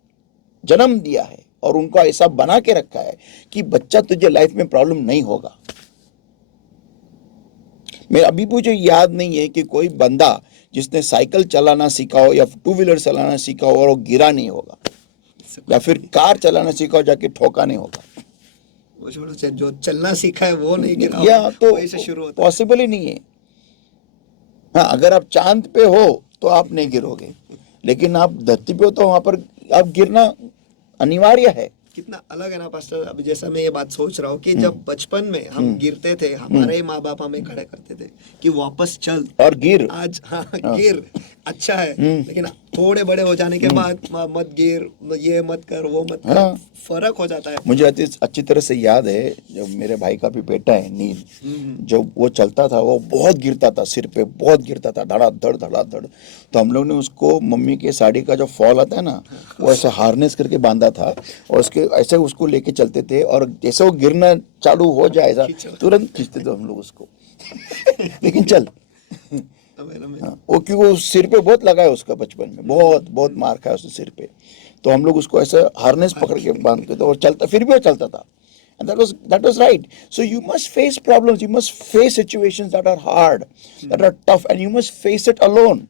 जन्म दिया है और उनको ऐसा बना के रखा है कि बच्चा तुझे लाइफ में प्रॉब्लम नहीं होगा। मैं अभी मुझे याद नहीं है कि कोई बंदा जिसने साइकिल चलाना सीखा हो या टू व्हीलर चलाना सीखा हो और वो गिरा नहीं होगा, या फिर कार चलाना सीखा हो जाके ठोका नहीं होगा। वो छोड़ो, जो चलना सीखा है वो नहीं गिरा, या तो वहीं से शुरू होता है। पॉसिबल ही नहीं है। हाँ, अगर आप चांद पे हो तो आप नहीं गिरोगे, लेकिन आप धरती पे हो तो वहां पर आप गिरना अनिवार्य है। कितना अलग है ना पास्टर। अभी जैसा मैं ये बात सोच रहा हूँ कि जब बचपन में हम गिरते थे, हमारे ही माँ बाप हमें खड़े करते थे कि वापस चल और गिर। आज, हाँ गिर, अच्छा है, लेकिन थोड़े बड़े हो जाने के बाद मत गिर, ये मत कर, वो मत कर। हाँ। फर्क हो जाता है। मुझे अच्छी तरह से याद है, जब मेरे भाई का भी बेटा है नील, जब वो चलता था वो बहुत गिरता था, सिर पे बहुत गिरता था, धड़ाधड़ धड़ाधड़। तो हम लोग ने उसको मम्मी के साड़ी का जो फॉल आता है ना, वो ऐसे हार्नेस करके बांधा था और उसके ऐसे उसको लेके चलते थे, और जैसे वो गिरना चालू हो जाएगा तुरंत खींचते थे हम लोग उसको। लेकिन चल, हाँ, वो क्योंकि सिर पे बहुत लगा है उसका, बचपन में बहुत बहुत मार खाया उसने सिर पे। तो हम लोग उसको ऐसे हार्नेस पकड़ के बांधते थे और चलता, फिर भी वो चलता था। And that was right. So you must face problems, you must face situations that are hard, that are tough, and you must face it alone.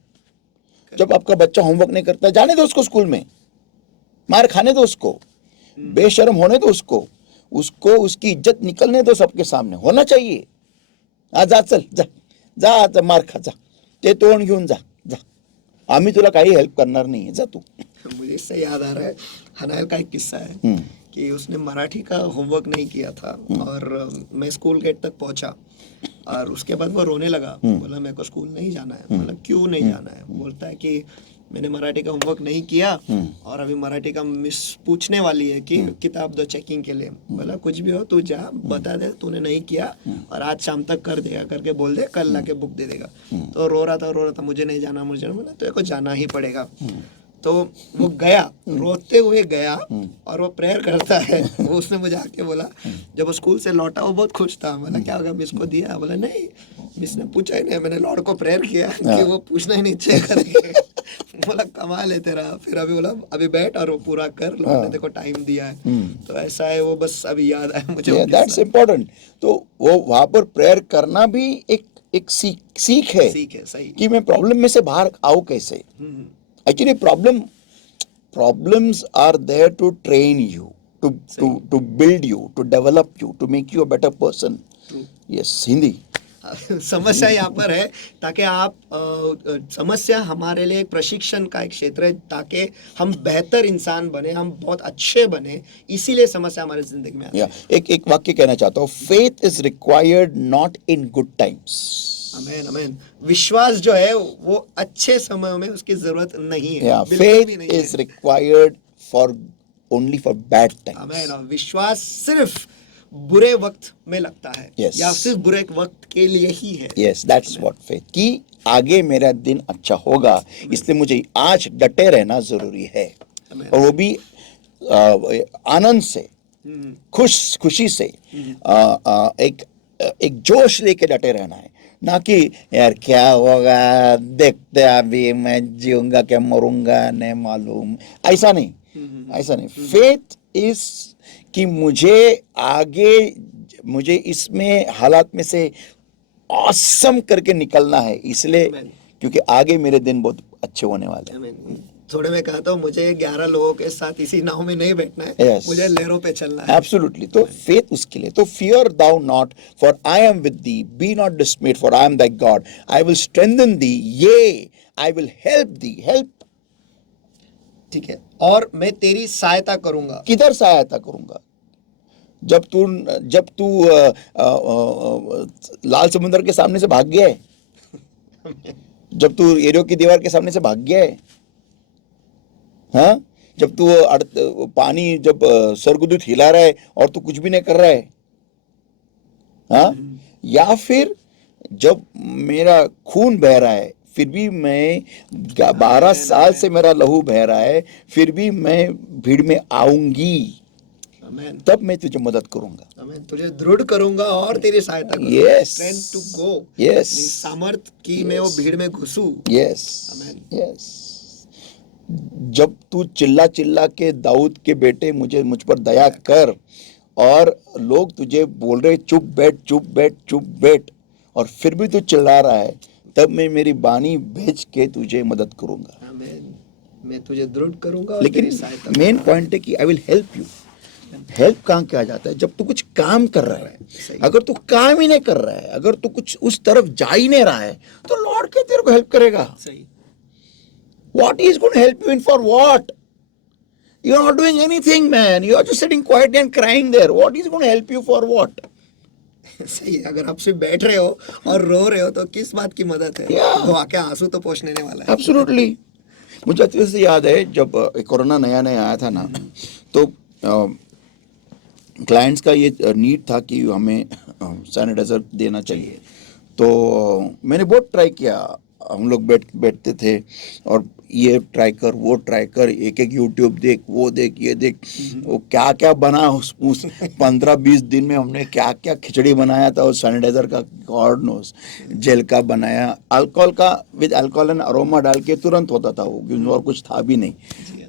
जब आपका बच्चा होमवर्क नहीं करता, जाने दो उसको स्कूल में, मार खाने दो उसको, बेशर्म होने दो उसको, उसको उसकी इज्जत निकलने दो सबके सामने, होना चाहिए. जा चल, जा जा, आता मार खा, जा ते तोंड घेऊन जा, जा, आम्ही तुला काही हेल्प करणार नाही, जा तू. मुझे इससे याद आ रहा है, हनायल का एक किस्सा है कि उसने मराठी का होमवर्क नहीं किया था और मैं स्कूल गेट तक पहुंचा और उसके बाद वो रोने लगा. बोला मेरे को स्कूल नहीं जाना है. बोला क्यों नहीं जाना है? बोलता है कि मैंने मराठी का होमवर्क नहीं किया और अभी मराठी का मिस पूछने वाली है कि किताब दो चेकिंग के लिए. बोला कुछ भी हो तू जा, बता दे तूने नहीं किया और आज शाम तक कर देगा करके बोल दे, कल लाके बुक दे देगा. तो रो रहा था, मुझे नहीं जाना, मुझे जाना. बोला तेरे को जाना ही पड़ेगा. तो वो गया, रोते हुए गया और वो प्रेयर करता है. वो उसने मुझे आके बोला, जब वो स्कूल से लौटा वो बहुत खुश था. बोला क्या होगा, मिस को दिया? बोला नहीं, मिस ने पूछा ही नहीं, मैंने लॉर्ड को प्रेयर किया कि वो पूछना ही नहीं चाहिए करके. बोला कमाल है तेरा. फिर अभी बोला अभी बैठ और वो पूरा कर, लॉर्ड ने तेरे को टाइम दिया है. तो ऐसा है, वो बस अभी याद आया मुझे. That's important. तो वो वहां पर प्रेयर करना भी एक सीख है सही कि मैं प्रॉब्लम में से बाहर आऊं कैसे. Actually, problems are there to train you, to build you, to develop you, to make you a better person. Yes, Hindi. समस्या यहाँ पर है ताकि आप समस्या हमारे लिए एक प्रशिक्षण का एक क्षेत्र है ताकि हम बेहतर इंसान बने, हम बहुत अच्छे बने. इसीलिए समस्या हमारी जिंदगी में आती है. एक वाक्य कहना चाहता हूँ. Faith is required not in good times. आमेन आमेन. विश्वास जो है वो अच्छे समय में उसकी जरूरत नहीं है. Faith is required for only for bad times. आमेन. और विश्वास सिर्फ बुरे वक्त में लगता है. या सिर्फ बुरे वक्त के लिए ही है. Yes, that's what faith. कि आगे मेरा दिन अच्छा होगा, इसलिए मुझे आज डटे रहना जरूरी है. और वो भी आनंद से, खुशी से, एक जोश लेके डटे रहना है. ना कि यार क्या होगा, देखते अभी मैं जीऊंगा क्या मरूंगा नहीं मालूम. ऐसा नहीं. फेथ इज कि मुझे इसमें हालात में से ऑसम करके निकलना है, इसलिए क्योंकि आगे मेरे दिन बहुत अच्छे होने वाले हैं. थोड़े में कहता हूँ मुझे 11 लोगों के साथ इसी नाव में नहीं बैठना है. मुझे लहरों पे चलना है. एब्सोल्युटली. तो फेथ उसके लिए. तो fear thou not, for I am with thee. Be not dismayed, for I am thy God. I will strengthen thee. Yea I will help thee. Help, ठीक है. और मैं तेरी सहायता करूंगा. किधर सहायता करूंगा? जब तू लाल समुद्र के सामने से भाग गया है, जब तू एरियो की दीवार के सामने से भाग गया है, हाँ, जब तू पानी जब सरगुदूत हिला रहा है और तू कुछ भी नहीं कर रहा है, हाँ, या फिर जब मेरा खून बह रहा है फिर भी मैं 12 साल से मेरा लहू बह रहा है, फिर भी मैं भीड़ में आऊंगी, तब मैं तुझे मदद करूंगा. तुझे दृढ़ करूंगा और तेरी सहायता करूंगा. Yes. Strength to go. Yes. सामर्थ की मैं वो भीड़ में घुसूं. Yes. Yes. जब तू चिल्ला के दाऊद के बेटे मुझ पर दया कर, और लोग तुझे बोल रहे चुप बैठ, और फिर भी तू चिल्ला रहा है, तब मैं मेरी बानी भेज के तुझे मदद करूंगा. मैं तुझे दृढ़ करूंगा और लेकिन तेरी सहायता. मेन पॉइंट है कि आई विल हेल्प यू. हेल्प कहाँ किया जाता है? जब तू कुछ काम कर रहा है. अगर तू काम ही नहीं कर रहा है, अगर तू कुछ उस तरफ जा ही नहीं रहा है, तो लॉर्ड क्या तेरे को हेल्प करेगा? सही. What is going to help you in for what? You are not doing anything, man. You are just sitting quietly and crying there. What is going to help you for what? सही है. अगर आप सिर्फ बैठ रहे हो और रो रहे हो तो किस बात की मदद है? वो आके आंसू तो पोंछने वाला है. Absolutely. मुझे अच्छे से याद है जब कोरोना नया आया था ना, तो क्लाइंट्स का ये नीड था कि हमें सैनिटाइजर देना चाहिए. तो मैंने बहुत ट्राई किया. हम लोग बैठते थे और ये ट्राई कर, वो ट्राई कर, एक यूट्यूब देख, वो देख, ये देख, वो क्या क्या बना उस 15-20 दिन में. हमने क्या क्या खिचड़ी बनाया था. उस सैनिटाइजर का गॉड नोस, जेल का बनाया, अल्कोहल का विद अल्कोहल एंड अरोमा डाल के तुरंत होता था वो, क्योंकि और कुछ था भी नहीं.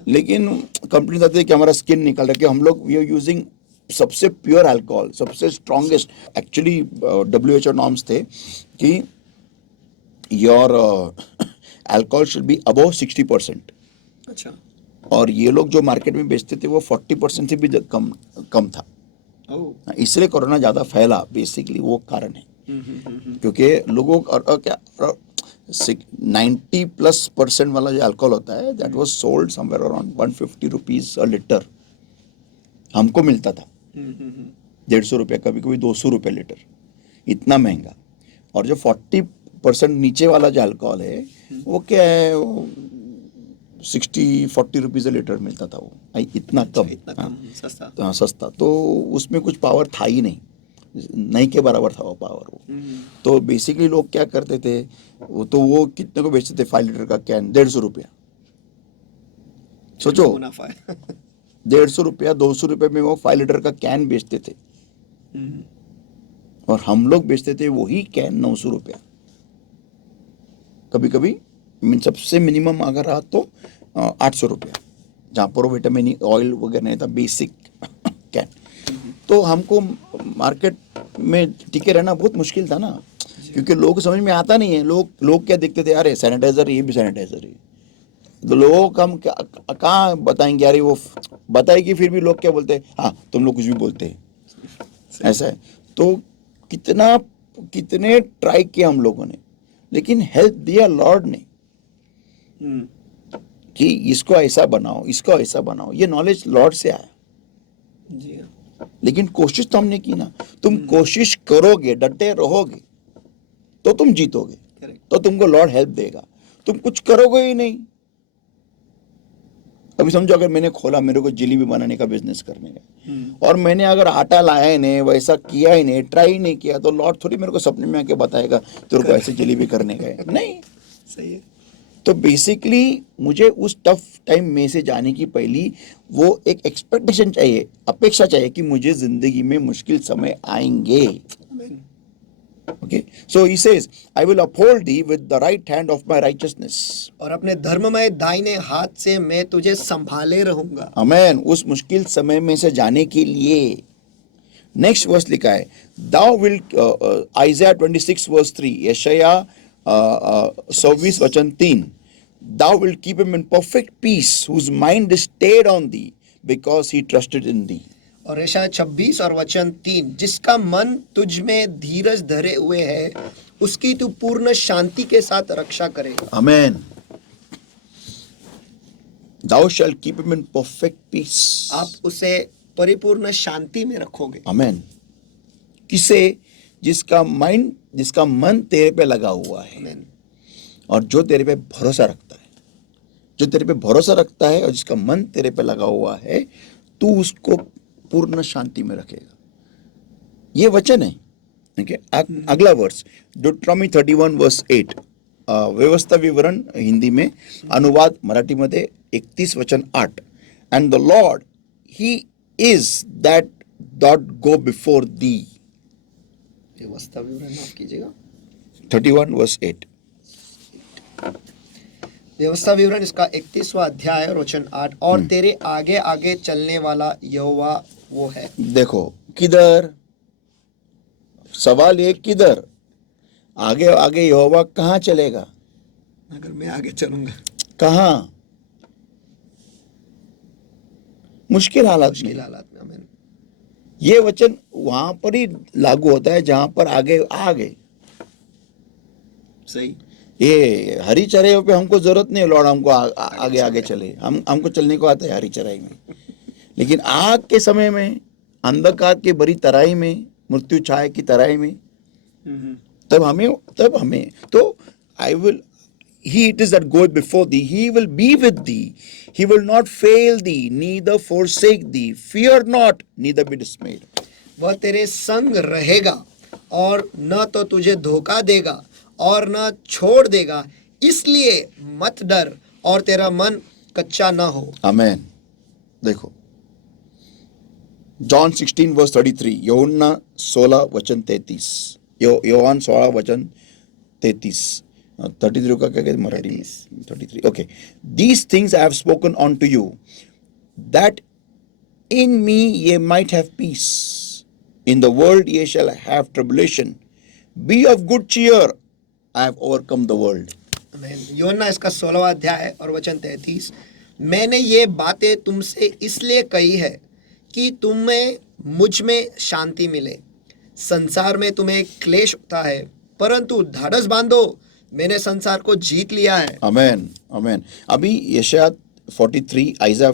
लेकिन कंपनी चाहती थी कि हमारा स्किन निकल रहा, कि हम लोग वी आर यूजिंग सबसे प्योर अल्कोहल, सबसे स्ट्रॉन्गेस्ट. एक्चुअली WHO नॉर्म्स थे कि your alcohol should be above 60%. अच्छा. और ये लोग जो मार्केट में बेचते थे वो 40% से भी कम था. ओह, इसलिए कोरोना ज़्यादा फैला, बेसिकली वो कारण है। क्योंकि लोगों और क्या 90+% वाला जो अल्कोहल होता है that was sold somewhere around 150 rupees a litre, हमको मिलता था 150 रुपये, कभी कभी 200 रुपये लीटर, इतना महंगा। और जो 40% नीचे वाला जो अल्कोहल है वो क्या है, वो 60-40 रुपीज़ अ लीटर मिलता था वो, इतना कम। इतना हाँ, कम सस्ता। हाँ, सस्ता। तो उसमें कुछ पावर था ही नहीं, नहीं के बराबर था वो पावर वो। तो बेसिकली लोग क्या करते थे, वो कितने को बेचते थे 5 लीटर का कैन, 150 रुपया। सोचो, मुनाफा है। 150 रुपया 200 रुपये में वो 5 लीटर का कैन बेचते थे, और हम लोग बेचते थे वही कैन 900 रुपया, कभी कभी सबसे मिनिमम अगर रहा तो 800 रुपया, जहाँ पर विटामिन ऑयल वगैरह नहीं था, बेसिक कैन। तो हमको मार्केट में टिके रहना बहुत मुश्किल था ना, क्योंकि लोगों को समझ में आता नहीं है। लोग क्या देखते थे, अरे सैनिटाइजर, ये भी सैनिटाइजर है। तो लोगों को हम कहाँ बताएंगे, अरे वो बताएगी फिर भी लोग क्या बोलते हैं, हाँ तुम लोग कुछ भी बोलते हैं, ऐसा है। तो कितने ट्राई किया हम लोगों ने, लेकिन हेल्प दिया लॉर्ड ने कि इसको ऐसा बनाओ, इसको ऐसा बनाओ। ये नॉलेज लॉर्ड से आया, जी हाँ, लेकिन कोशिश तो हमने की ना। तुम कोशिश करोगे, डटे रहोगे, तो तुम जीतोगे, करेक्ट। तो तुमको लॉर्ड हेल्प देगा। तुम कुछ करोगे ही नहीं। अभी समझो, अगर मैंने खोला, मेरे को जलेबी बनाने का बिजनेस करने का, और मैंने अगर आटा लाया ही नहीं, वैसा किया ही नहीं, ट्राई नहीं किया, तो लॉर्ड थोड़ी मेरे को सपने में आके बताएगा तेरे को ऐसे जलेबी करने का है, नहीं। सही है। तो बेसिकली मुझे उस टफ टाइम में से जाने की पहली वो एक एक्सपेक्टेशन चाहिए, अपेक्षा चाहिए कि मुझे जिंदगी में मुश्किल समय आएंगे। Amen. Okay, so he says, I will uphold thee with the right hand of my righteousness. और अपने धर्ममय दाहिने हाथ से मैं तुझे संभाले रहूंगा। अमेन। उस मुश्किल समय में से जाने के लिए नेक्स्ट वर्स लिखा है, thou wilt Isaiah 26 verse 3, यशाया 26 वचन 3, thou wilt keep him in perfect peace whose mind is stayed on thee because he trusted in thee. और यशायाह 26 और वचन 3, जिसका मन तुझ में धीरज धरे हुए है, उसकी तू पूर्ण शांति के साथ रक्षा करेगा। Amen. Thou shalt keep him in perfect peace. आप उसे परिपूर्ण शांति में रखोगे। Amen. किसे? जिसका मन तेरे पे लगा हुआ है, Amen. और जो तेरे पे भरोसा रखता है, जो तेरे पे भरोसा रखता है और जिसका मन तेरे पे लगा हुआ है, तू उसको पूर्ण शांति में रखेगा। ये वचन है। ठीक है, अगला वर्स ड्यूटरॉनॉमी 31 वर्स 8, व्यवस्था विवरण हिंदी में, अनुवाद मराठी मध्ये 31 वचन 8, and the Lord he is that dot go before the. व्यवस्था विवरण माफ कीजिएगा, 31 वर्स 8। व्यवस्था विवरण इसका 31वां अध्याय और वचन 8, और तेरे आगे आगे चलने वाला यहोवा वो है। देखो किधर, सवाल ये किधर, आगे आगे यहोवा कहाँ चलेगा, अगर मैं आगे चलूंगा कहाँ, मुश्किल हालात मुश्किल में। हालात में। आमीन। ये वचन वहां पर ही लागू होता है जहां पर आगे आ गए। सही। ये हरी चराइयों पे हमको जरूरत नहीं है लॉर्ड हमको आगे आगे चले, हमको चलने को आता है हरी चराई में, लेकिन आग के समय में, अंधकार की बड़ी तराई में, मृत्यु छाया की तराई में, तब हमें तो I will, he it is that goeth before thee, he will be with thee, he will not fail thee, neither forsake thee, fear not, neither be dismayed. वह तेरे संग रहेगा और न तो तुझे धोखा देगा और न छोड़ देगा, इसलिए मत डर और तेरा मन कच्चा ना हो। आमेन। देखो जॉन 16 वर्स 33, यूहन्ना 16 वचन 33, योहान 16 वचन 33, 33 का क्या कहते मराठी में, 33, okay. These things I have spoken unto you that in me ye might have peace, in the world ye shall have tribulation, be of good cheer, I have overcome the world. आमीन। यूहन्ना इसका 16वां अध्याय और वचन 33, मैंने ये बातें तुमसे इसलिए कही है कि तुम्हें मुझ में शांति मिले। संसार में तुम्हें क्लेश होता है, परंतु धाड़स बांधो, मैंने संसार को जीत लिया है। Amen. Amen. अभी यशाया 43, आइज़ा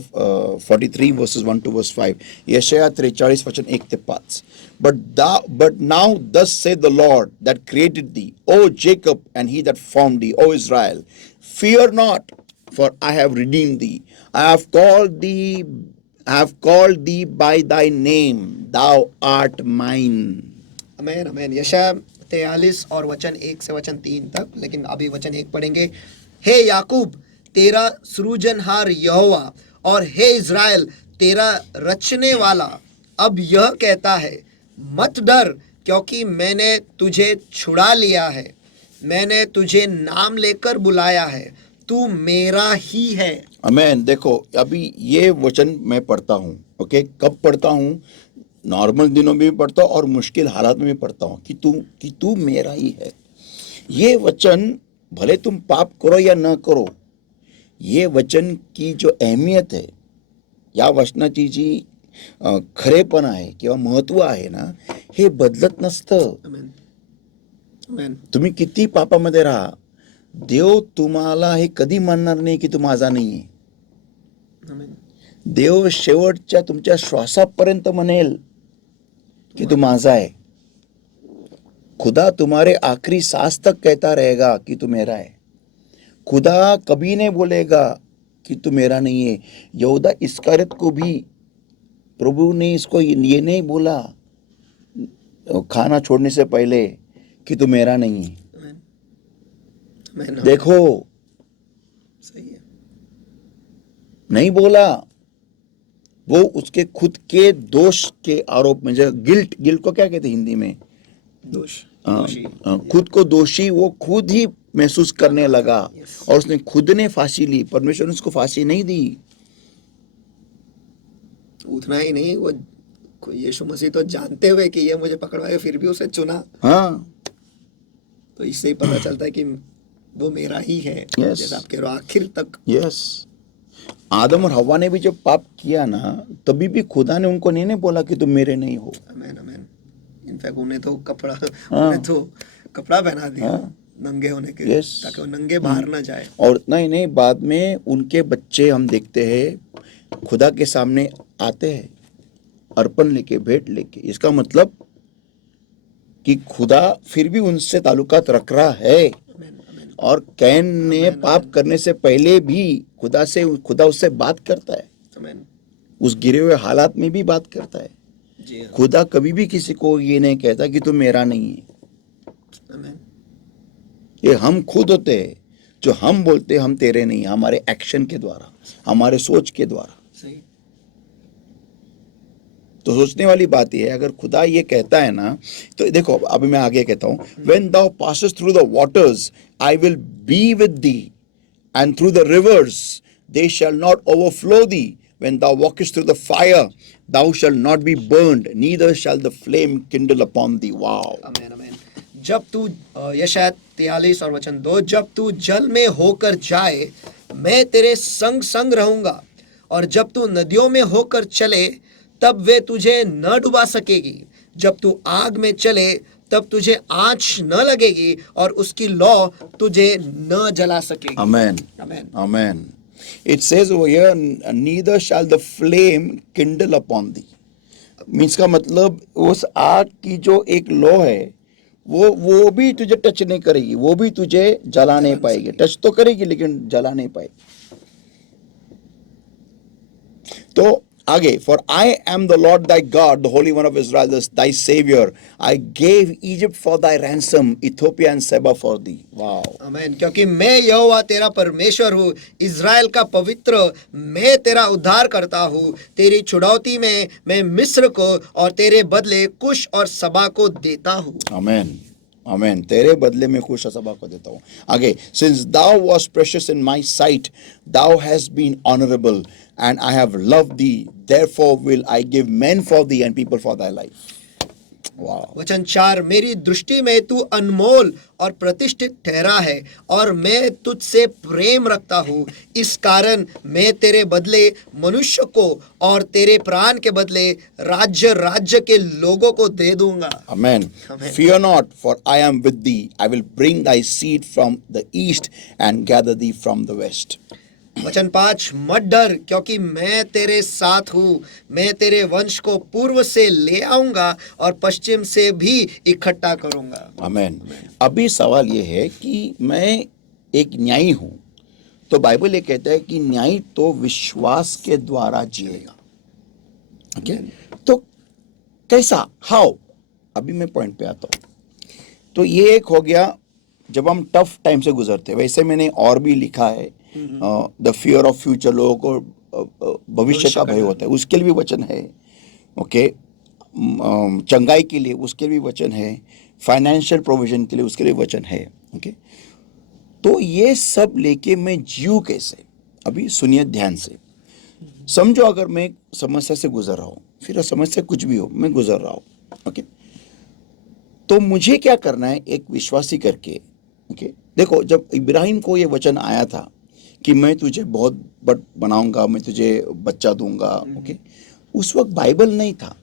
43 verses 1 to verse 5. यशाया 43 वचन 1 ते 5. But now thus saith the Lord that created thee, O Jacob, and he that formed thee, O Israel, fear not, for I have redeemed thee. I have called thee by thy name, thou art mine. Amen amen. यशाया 43 और वचन 1 से वचन 3 तक, लेकिन अभी वचन 1 पढ़ेंगे। हे याकूब, तेरा सृजनहार यहोवा, और हे इज़राइल, तेरा रचने वाला अब यह कहता है, मत डर, क्योंकि मैंने तुझे छुड़ा लिया है, मैंने तुझे नाम लेकर बुलाया है, तू मेरा ही है। अमेन। देखो अभी ये वचन मैं पढ़ता हूँ, ओके, कब पढ़ता हूँ? नॉर्मल दिनों में भी पढ़ता हूँ और मुश्किल हालात में भी पढ़ता हूँ कि तू मेरा ही है। ये वचन भले तुम पाप करो या न करो, ये वचन की जो अहमियत है या वचनाची जी खरेपणा आहे किंवा महत्व आहे ना, हे बदलत नसतं। आमेन आमेन। तुम्ही किती पापामध्ये राहा, देव तुम्हाला हे कधी म्हणणार नाही की तू माझा नाहीये। आमेन। देव शेवटच्या तुमच्या श्वासापर्यंत म्हणेल कि तू माझा है। खुदा तुम्हारे आखिरी सांस तक कहता रहेगा कि तू मेरा है। खुदा कभी नहीं बोलेगा कि तू मेरा नहीं है। यहूदा इस्करियत को भी प्रभु ने इसको ये नहीं बोला खाना छोड़ने से पहले कि तू मेरा नहीं है। आमेन आमेन। देखो, सही है। नहीं बोला, वो उसके खुद के दोष के आरोप में, जो गिल्ट को क्या कहते हैं हिंदी में? दोष। खुद को दोषी वो खुद ही महसूस करने लगा और उसने खुद ने फांसी ली। परमेश्वर ने उसको फांसी नहीं दी। उतना ही नहीं, वो यीशु मसीह तो जानते हुए कि ये मुझे पकड़वाएगा, फिर भी उसे चुना। हाँ, तो इससे ही पता चलता है कि वो मेरा ही है। Yes. जैसे आप कह रहे हो आखिर तक। यस। आदम और हवा ने भी जब पाप किया ना, तभी भी खुदा ने उनको नहीं बोला कि तुम मेरे नहीं हो। आमेन आमेन। इनफैक्ट उन्हें तो कपड़ा हाँ। उन्हें तो कपड़ा पहना दिया हाँ। नंगे होने के, Yes. ताकि वो नंगे बाहर ना जाए। और नहीं, बाद में उनके बच्चे हम देखते हैं खुदा के सामने आते हैं अर्पण लेके, भेंट लेके। इसका मतलब कि खुदा फिर भी उनसे ताल्लुकात रख रहा है। आमेन आमेन। और कैन ने पाप करने से पहले भी खुदा उससे बात करता है। आमेन। उस गिरे हुए हालात में भी बात करता है। जी हाँ। खुदा कभी भी किसी को ये नहीं कहता कि तुम मेरा नहीं है। आमेन। ये हम खुद होते हैं जो हम बोलते हैं हम तेरे नहीं, हमारे एक्शन के द्वारा, हमारे सोच के द्वारा। सही। तो सोचने वाली बात यह है, अगर खुदा ये कहता है ना, तो देखो अभी मैं आगे कहता हूँ, when thou passest through the waters, I will be with thee, and through the rivers, they shall not overflow thee. When thou walkest through the fire, thou shalt not be burned, neither shall the flame kindle upon thee. Wow. आमेन आमेन। जब तू यशाया 43 और वचन 2, जब तू जल में होकर जाए, मैं तेरे संग संग रहूंगा, और जब तू नदियों में होकर चले, तब वे तुझे न डुबा सकेगी। जब तू आग में चले, तब तुझे आँच न लगेगी, और उसकी लौ तुझे न जला सकेगी। Amen. Amen. Amen. It says over here, neither shall the flame kindle upon thee. Means का मतलब उस आग की जो एक लौ है, वो भी तुझे टच नहीं करेगी, वो भी तुझे जला नहीं पाएगी। टच तो करेगी लेकिन जला नहीं पाएगी। तो आगे, for I am the Lord thy God, the Holy One of Israel, thy Savior. I gave Egypt for thy ransom, Ethiopia and Seba for thee. Wow. आमेन। क्योंकि मैं यहोवा तेरा परमेश्वर हूँ, इज़राइल का पवित्र, मैं तेरा उद्धार करता हूँ। तेरी छुड़ौती में मैं मिस्र को और तेरे बदले कुश और सबा को देता हूँ। Amen. Amen. तेरे बदले में खुश सबा को देता हूँ। आगे, since thou wast precious in my sight, thou hast been honorable, and I have loved thee. Therefore will I give men for thee and people for thy life. वाह, वचन 4, मेरी दृष्टि में तू अनमोल और प्रतिष्ठित ठहरा है और मैं तुझसे प्रेम रखता हूँ, इस कारण मैं तेरे बदले मनुष्य को और तेरे प्राण के बदले राज्य राज्य के लोगों को दे दूंगा। Amen. Amen. Fear not, for I am with thee. I will bring thy seed from the east and gather thee from the west. वचन 5, मत डर क्योंकि मैं तेरे साथ हूँ, मैं तेरे वंश को पूर्व से ले आऊंगा और पश्चिम से भी इकट्ठा करूंगा। Amen. अभी सवाल ये है कि मैं एक न्यायी हूं, तो बाइबल ये कहता है कि न्यायी तो विश्वास के द्वारा जिएगा। ओके, तो कैसा, हाउ, अभी मैं पॉइंट पे आता हूं। तो ये एक हो गया जब हम टफ टाइम से गुजरते हैं। वैसे मैंने और भी लिखा है, द फियर ऑफ फ्यूचर, लोगों को भविष्य का भय होता है, उसके लिए भी वचन है। ओके, चंगाई के लिए उसके लिए भी वचन है, फाइनेंशियल प्रोविजन के लिए उसके लिए वचन है। ओके, तो ये सब लेके मैं जीऊँ कैसे? अभी सुनिए ध्यान से। समझो अगर मैं समस्या से गुजर रहा हूँ, फिर समस्या कुछ भी हो, मैं गुजर रहा हूँ। ओके, तो मुझे क्या करना है एक विश्वासी करके? ओके, देखो, जब इब्राहिम को ये वचन आया था कि मैं तुझे बहुत बड़ बनाऊंगा, मैं तुझे बच्चा दूंगा, ओके, उस वक्त बाइबल नहीं था।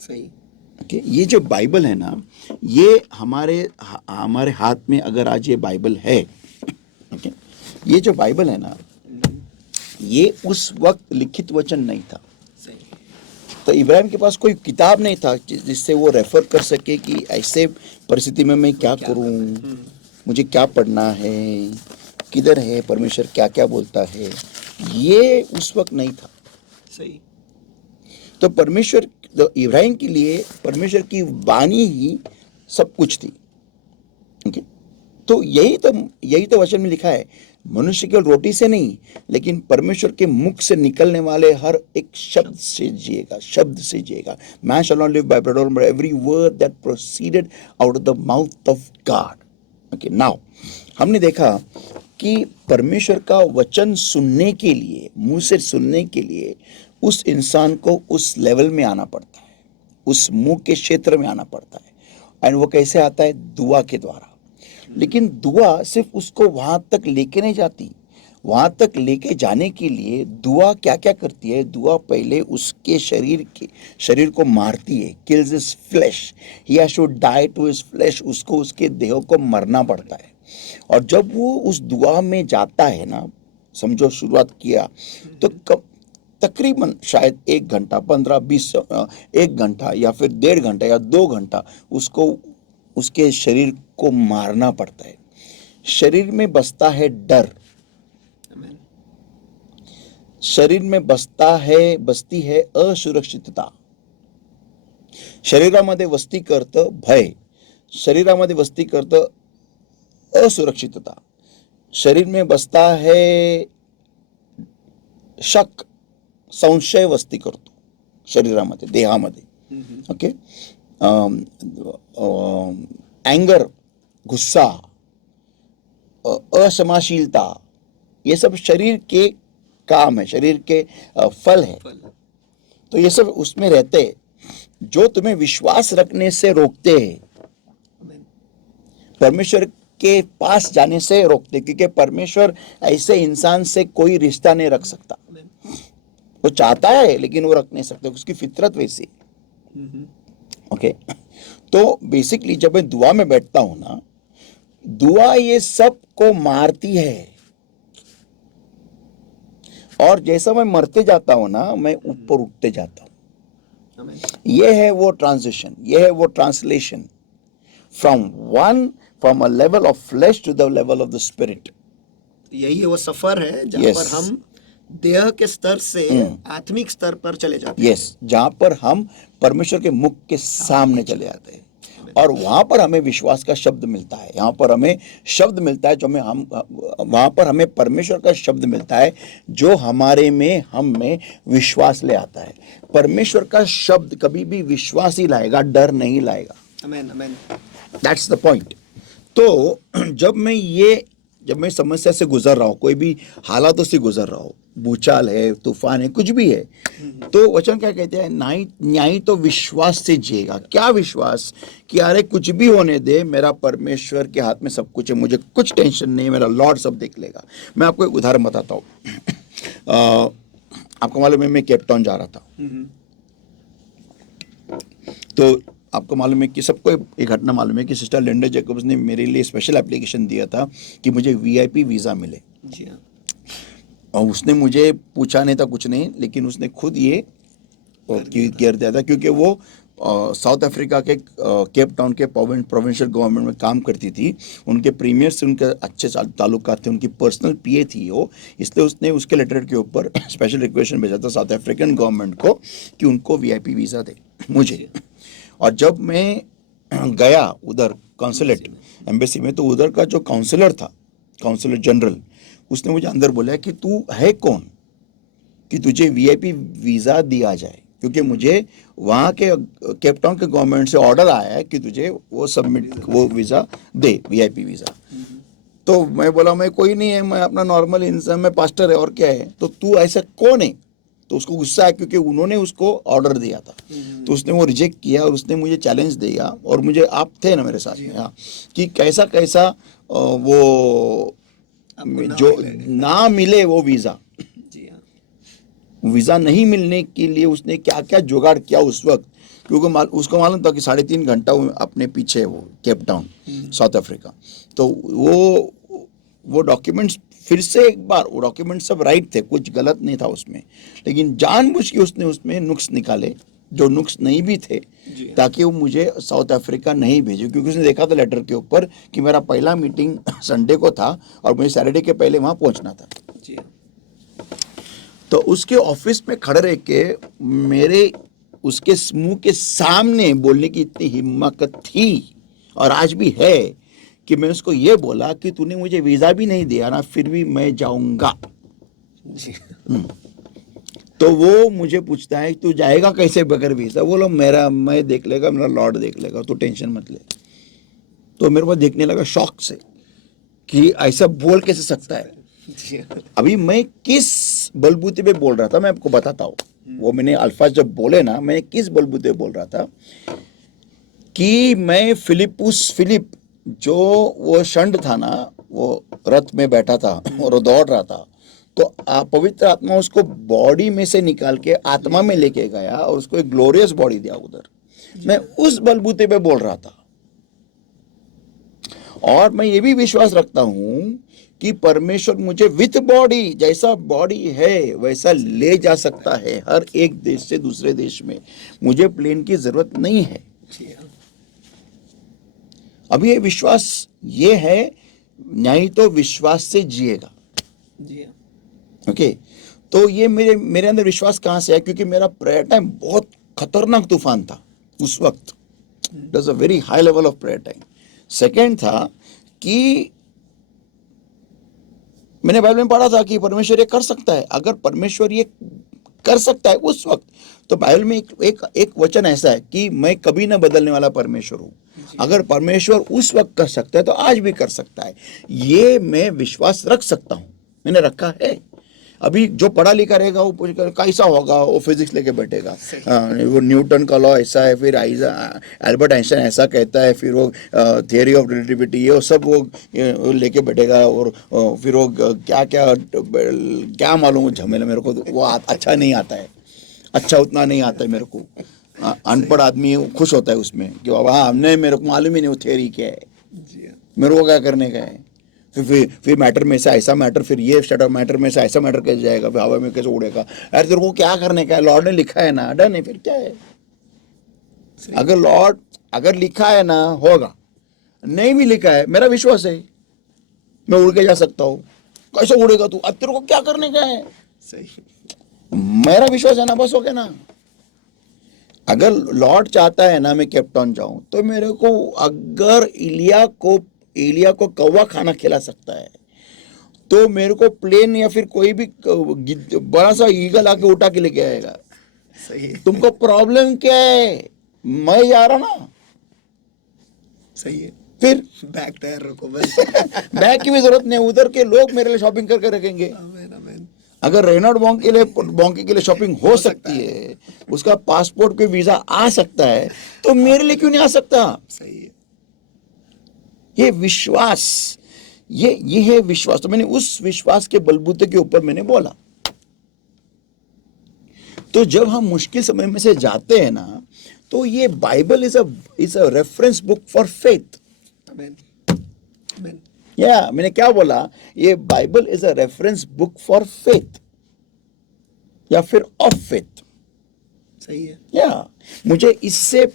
सही। ओके, ये जो बाइबल है ना, ये हमारे हाथ में अगर आज ये बाइबल है, ओके, ये जो बाइबल है ना, ये उस वक्त लिखित वचन नहीं था। सही। तो इब्राहिम के पास कोई किताब नहीं था जिससे वो रेफर कर सके कि ऐसे परिस्थिति में मैं क्या करूं, मुझे क्या पढ़ना है, किधर है परमेश्वर, क्या क्या बोलता है, ये उस वक्त नहीं था। सही। तो परमेश्वर, तो इब्राहिम के लिए परमेश्वर की वाणी ही सब कुछ थी। ओके, तो यही तो वचन में लिखा है, मनुष्य केवल रोटी से नहीं लेकिन परमेश्वर के मुख से निकलने वाले हर एक शब्द से जिएगा, शब्द से जिएगा। Man shall not live by bread alone, but every word that proceeded out of the mouth of God. Okay, now हमने देखा कि परमेश्वर का वचन सुनने के लिए, मुंह से सुनने के लिए उस इंसान को उस लेवल में आना पड़ता है, उस मुंह के क्षेत्र में आना पड़ता है। और वो कैसे आता है? दुआ के द्वारा। लेकिन दुआ सिर्फ उसको वहां तक लेके नहीं जाती। वहां तक लेके जाने के लिए दुआ क्या क्या करती है? दुआ पहले उसके शरीर को मारती है, kills his flesh, he has to die to his flesh, उसको उसके देह को मरना पड़ता है। और जब वो उस दुआ में जाता है ना, समझो शुरुआत किया तो तकरीबन शायद 1 घंटा, 15-20, 1 घंटा या फिर 1.5 घंटा या 2 घंटा उसको उसके शरीर को मारना पड़ता है। शरीर में बसता है डर, शरीर में बसती है असुरक्षितता, शरीरामध्ये वस्ती करतं भय, शरीरामध्ये वस्ती करतं असुरक्षितता, शरीर में बसता है शक, संशय वस्ती करतो शरीरामध्ये, देहामध्ये। ओके, एंगर, गुस्सा, असमाशीलता, ये सब शरीर के काम है, शरीर के फल है। तो ये सब उसमें रहते हैं जो तुम्हें विश्वास रखने से रोकते हैं, परमेश्वर के पास जाने से रोकते, क्योंकि परमेश्वर ऐसे इंसान से कोई रिश्ता नहीं रख सकता। वो चाहता है लेकिन वो रख नहीं सकता, उसकी फितरत वैसी। ओके, तो बेसिकली जब मैं दुआ में बैठता हूं ना, दुआ ये सब को मारती है। और जैसा मैं मरते जाता हूं ना, मैं ऊपर उठते जाता हूं। ये है वो ट्रांजिशन, ये है वो translation from a level of flesh to the level of the spirit. यही वो सफर है जहाँ पर हम देह के स्तर से आत्मिक स्तर पर चले जाते हैं। यस, जहां पर हम परमेश्वर के मुख के सामने चले जाते हैं और वहां पर हमें विश्वास का शब्द मिलता है। यहाँ पर हमें शब्द मिलता है जो वहां पर हमें परमेश्वर का शब्द मिलता है जो हमारे में, हम में विश्वास ले आता है। परमेश्वर का शब्द कभी भी विश्वास ही लाएगा, डर नहीं लाएगा। Amen, amen. That's the point. तो जब मैं ये जब मैं समस्या से गुजर रहा हूँ, कोई भी हालातों से गुजर रहा हूँ, भूचाल है, तूफान है, कुछ भी है, तो वचन क्या कहते हैं, न्यायी तो विश्वास से जिएगा। क्या विश्वास? कि अरे कुछ भी होने दे, मेरा परमेश्वर के हाथ में सब कुछ है, मुझे कुछ टेंशन नहीं, मेरा लॉर्ड सब देख लेगा। मैं आपको एक उदाहरण बताता हूँ। आपको मालूम है मैं केप टाउन जा रहा था, तो आपको मालूम है कि सबको एक घटना मालूम है कि सिस्टर लिंडा जैकब्स ने मेरे लिए स्पेशल एप्लीकेशन दिया था कि मुझे वीआईपी वीज़ा मिले। जी हाँ। और उसने मुझे पूछा नहीं था कुछ नहीं, लेकिन उसने खुद ये कर दिया था, क्योंकि वो साउथ अफ्रीका के केप टाउन के प्रोविंशियल गवर्नमेंट में काम करती थी। उनके प्रीमियर से उनके अच्छे ताल्लुकात थे, उनकी पर्सनल पीए थी वो, इसलिए उसने उसके लेटर के ऊपर स्पेशल रिक्वेस्ट भेजा था साउथ अफ्रीकन गवर्नमेंट को कि उनको वीआईपी वीज़ा दे मुझे। और जब मैं गया उधर कॉन्सुलेट एम्बेसी में, तो उधर का जो काउंसलर था, काउंसलर जनरल, उसने मुझे अंदर बोला कि तू है कौन कि तुझे वीआईपी वीज़ा दिया जाए, क्योंकि मुझे वहाँ के केप टाउन के गवर्नमेंट से ऑर्डर आया है कि तुझे वो वीज़ा दे, वीआईपी वीज़ा। तो मैं बोला मैं कोई नहीं है, मैं अपना नॉर्मल इंसान, मैं पास्टर है, और क्या है, तो तू ऐसा कौन है? तो उसको गुस्सा है क्योंकि उन्होंने उसको ऑर्डर दिया था, तो उसने वो रिजेक्ट किया और उसने मुझे चैलेंज दिया। और मुझे, आप थे ना मेरे साथ में, हाँ, कि कैसा कैसा वो जो ना मिले वो वीज़ा, वीज़ा नहीं मिलने के लिए उसने क्या क्या जुगाड़ किया उस वक्त, क्योंकि उसको मालूम था कि 3.5 घंटा अपने पीछे वो केप टाउन साउथ अफ्रीका। तो वो डॉक्यूमेंट्स फिर से एक बार, वो डॉक्यूमेंट सब राइट थे, कुछ गलत नहीं था उसमें, लेकिन जानबूझ के उसने उसमें नुक्स निकाले जो नुक्स नहीं भी थे, ताकि वो मुझे साउथ अफ्रीका नहीं भेजे, क्योंकि उसने देखा था लेटर के ऊपर कि मेरा पहला मीटिंग संडे को था और मुझे सैटरडे के पहले वहाँ पहुँचना था। तो उसके ऑफिस में खड़े रह के मेरे उसके मुंह के सामने बोलने की इतनी हिम्मत थी, और आज भी है, कि मैं उसको ये बोला कि तूने मुझे वीज़ा भी नहीं दिया ना, फिर भी मैं जाऊंगा। तो वो मुझे पूछता है तू जाएगा कैसे बगैर वीज़ा? बोलो मैं देख लेगा, मेरा लॉर्ड देख लेगा, तू टेंशन मत ले। तो मेरे को देखने लगा शौक से कि ऐसा बोल कैसे सकता है। अभी मैं किस बलबूते पे बोल रहा था, मैं आपको बताता हूँ। वो मैंने अल्फाज जब बोले ना, मैं किस बलबूते पे बोल रहा था कि मैं फिलिप जो वो षंड था ना, वो रथ में बैठा था और वो दौड़ रहा था, तो पवित्र आत्मा उसको बॉडी में से निकाल के आत्मा में लेके गया और उसको एक ग्लोरियस बॉडी दिया उधर। मैं उस बलबूते पे बोल रहा था। और मैं ये भी विश्वास रखता हूं कि परमेश्वर मुझे विथ बॉडी, जैसा बॉडी है वैसा ले जा सकता है हर एक देश से दूसरे देश में। मुझे प्लेन की जरूरत नहीं है। अभी ये विश्वास ये है, न्यायी तो विश्वास से जिएगा। ओके, तो ये मेरे अंदर विश्वास कहां से है? क्योंकि मेरा प्रेयर टाइम बहुत खतरनाक तूफान था उस वक्त। It was a very high level of prayer time. Second था कि मैंने बाइबल में पढ़ा था कि परमेश्वर ये कर सकता है। अगर परमेश्वर ये कर सकता है उस वक्त, तो बाइबल में एक वचन ऐसा है कि मैं कभी ना बदलने वाला परमेश्वर हूं। अगर परमेश्वर उस वक्त कर सकता है तो आज भी कर सकता है। ये मैं विश्वास रख सकता हूं, मैंने रखा है। अभी जो पढ़ा लिखा रहेगा वो कैसा होगा, वो फिजिक्स लेके बैठेगा, वो न्यूटन का लॉ ऐसा है, फिर एल्बर्ट आइंस्टाइन ऐसा कहता है, फिर वो थियरी ऑफ रिलेटिविटी, ये सब वो लेके बैठेगा, और फिर वो क्या मालूम झमेला, मेरे को वो अच्छा नहीं आता है, अच्छा उतना नहीं आता है मेरे को। अनपढ़ आदमी खुश होता है उसमें कि बाबा हमने, मेरे को मालूम ही नहीं वो थियरी क्या है, मेरे को क्या करने का है। फिर मैटर में से ऐसा मैटर, फिर ये स्टेट मैटर में से ऐसा मैटर कैसे जाएगा, फिर हवा में कैसे उड़ेगा। यार तेरे को क्या करने का है? लॉर्ड ने लिखा है ना, डन है, फिर क्या है। अगर लिखा है ना होगा, नहीं भी लिखा है, मेरा विश्वास है मैं उड़ के जा सकता हूँ। कैसे उड़ेगा तू? अब तेरे को क्या करने का है? सही, मेरा विश्वास है ना, बस हो गया ना। अगर लॉर्ड चाहता है ना मैं केप टाउन जाऊं, तो मेरे को, अगर एलिया को कौवा खाना खिला सकता है, तो मेरे को प्लेन या फिर कोई भी बड़ा सा ईगल आके उठा के लेके आएगा। सही है। तुमको प्रॉब्लम क्या है? मैं जा रहा ना, सही है, फिर बैग तैयार रखो बस। बैग की भी जरूरत नहीं, उधर के लोग मेरे लिए शॉपिंग करके रखेंगे। आमीन आमीन। अगर रेनॉल्ड बॉन्के के लिए शॉपिंग हो सकती है, उसका पासपोर्ट पे वीजा आ सकता है, तो मेरे लिए क्यों नहीं आ सकता? सही है। ये विश्वास, ये है विश्वास। तो मैंने उस विश्वास के बलबूते के ऊपर मैंने बोला। तो जब हम मुश्किल समय में से जाते हैं ना, तो ये Bible is a reference book for faith. आमीन आमीन। या मैंने क्या बोला? ये Bible is a reference book for faith या फिर ऑफ फेथ। सही है। या मुझे इससे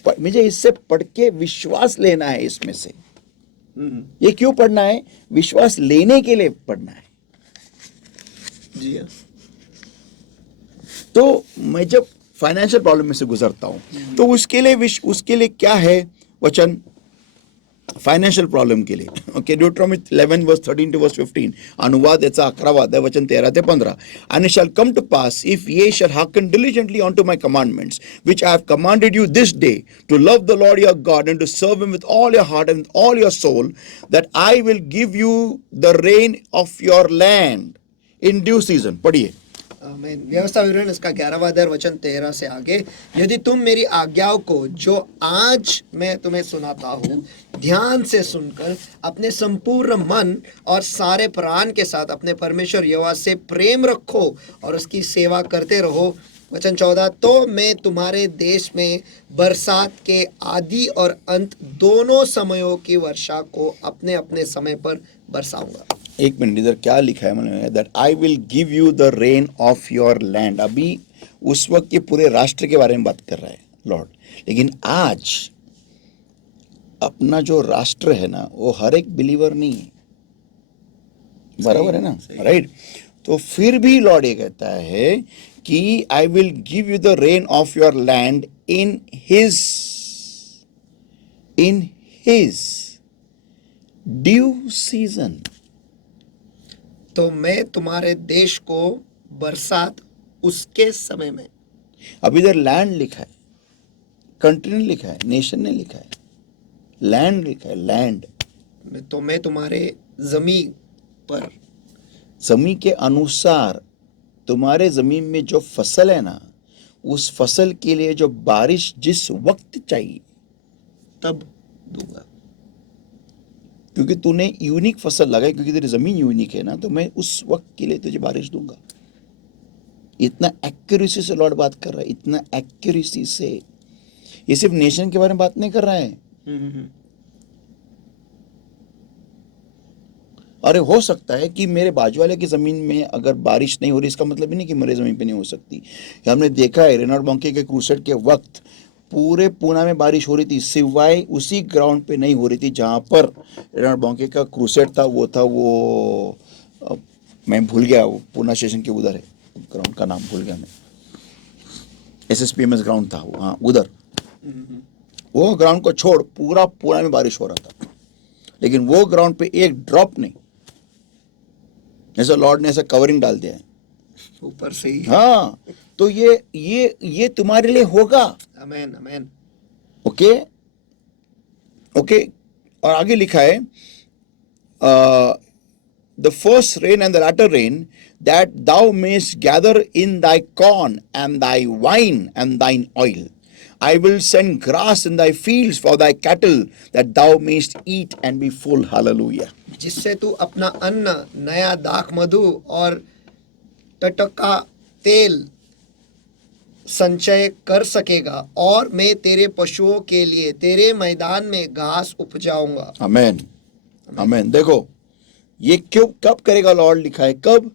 पढ़ के विश्वास लेना है इसमें से। ये क्यों पढ़ना है? विश्वास लेने के लिए पढ़ना है। जी हाँ। तो मैं जब फाइनेंशियल प्रॉब्लम में से गुजरता हूं, तो उसके लिए क्या है वचन? फाइनेंशियल प्रॉब्लम के लिए, ओके, ड्यूटरॉनॉमी 11 वर्स 13 to verse 15, अनुवाद याचा 11वा अध्याय वचन 13 ते 15. And it shall come to pass, if ye shall hearken diligently unto my commandments, which I have commanded you this day, to love the Lord your God and to serve him with all your heart and with all your soul, that I will give you the rain of your land in due season. पढ़िए। आमीन। व्यवस्था विवरण इसका 11वां अध्याय वचन 13 से आगे। यदि तुम मेरी आज्ञाओं को जो आज मैं तुम्हें सुनाता हूँ ध्यान से सुनकर अपने संपूर्ण मन और सारे प्राण के साथ अपने परमेश्वर यहोवा से प्रेम रखो और उसकी सेवा करते रहो। वचन 14, तो मैं तुम्हारे देश में बरसात के आदि और अंत दोनों समयों की वर्षा को अपने अपने समय पर बरसाऊंगा। एक मिनट, इधर क्या लिखा है? मैंने that I will give you the rain of your land. अभी उस वक्त के पूरे राष्ट्र के बारे में बात कर रहा है लॉर्ड, लेकिन आज अपना जो राष्ट्र है ना, वो हर एक बिलीवर नहीं है, बराबर है ना, राइट? तो फिर भी लॉर्ड ये कहता है कि I will give you the rain of your land in his due season. तो मैं तुम्हारे देश को बरसात उसके समय में। अब इधर लैंड लिखा है, कंट्री ने लिखा है, नेशन ने लिखा है, लैंड लिखा है, लैंड। तो मैं तुम्हारे जमीन पर, जमीन के अनुसार तुम्हारे जमीन में जो फसल है ना, उस फसल के लिए जो बारिश जिस वक्त चाहिए तब दूंगा। क्योंकि तूने यूनिक फसल लगाई, क्योंकि तेरी जमीन यूनिक है ना, तो मैं उस वक्त के लिए तुझे बारिश दूंगा। इतना एक्यूरेसी से लॉर्ड बात कर रहा है, इतना एक्यूरेसी से। ये सिर्फ नेशन के बारे में बात नहीं कर रहा है। अरे हो सकता है कि मेरे बाजू वाले की जमीन में अगर बारिश नहीं हो रही, इसका मतलब ही नहीं कि मेरे जमीन पे नहीं हो सकती। हमने देखा है रेनॉल्ड बॉन्के के क्रूसेड के वक्त पूरे पूना में बारिश हो रही थी, सिवाय उसी ग्राउंड पे नहीं हो रही थी जहाँ पर रेनॉल्ड बॉन्के का क्रूसेड था। वो मैं भूल गया, वो पूना स्टेशन के उधर है, ग्राउंड का नाम भूल गया मैं, SSPMS ग्राउंड था वो, हाँ उधर। वो ग्राउंड को छोड़ पूरा पूना में बारिश हो रहा था, लेकिन वो ग्राउंड पे एक ड्रॉप नहीं। ऐसा लॉर्ड ने ऐसा कवरिंग डाल दिया है ऊपर से ही। हाँ, तो ये तुम्हारे लिए होगा। आमीन आमीन। Okay okay. और आगे लिखा है the first rain and the latter rain that thou mayest gather in thy corn and thy wine and thine oil. I will send grass in thy fields for thy cattle, that thou mayst eat and be full. Hallelujah. जिससे तू अपना अन्न, नया दाख मधु और टटका तेल संचय कर सकेगा, और मैं तेरे पशुओं के लिए तेरे मैदान में घास उपजाऊंगा। आमेन आमेन। देखो ये क्यों कब करेगा लॉर्ड, लिखा है कब?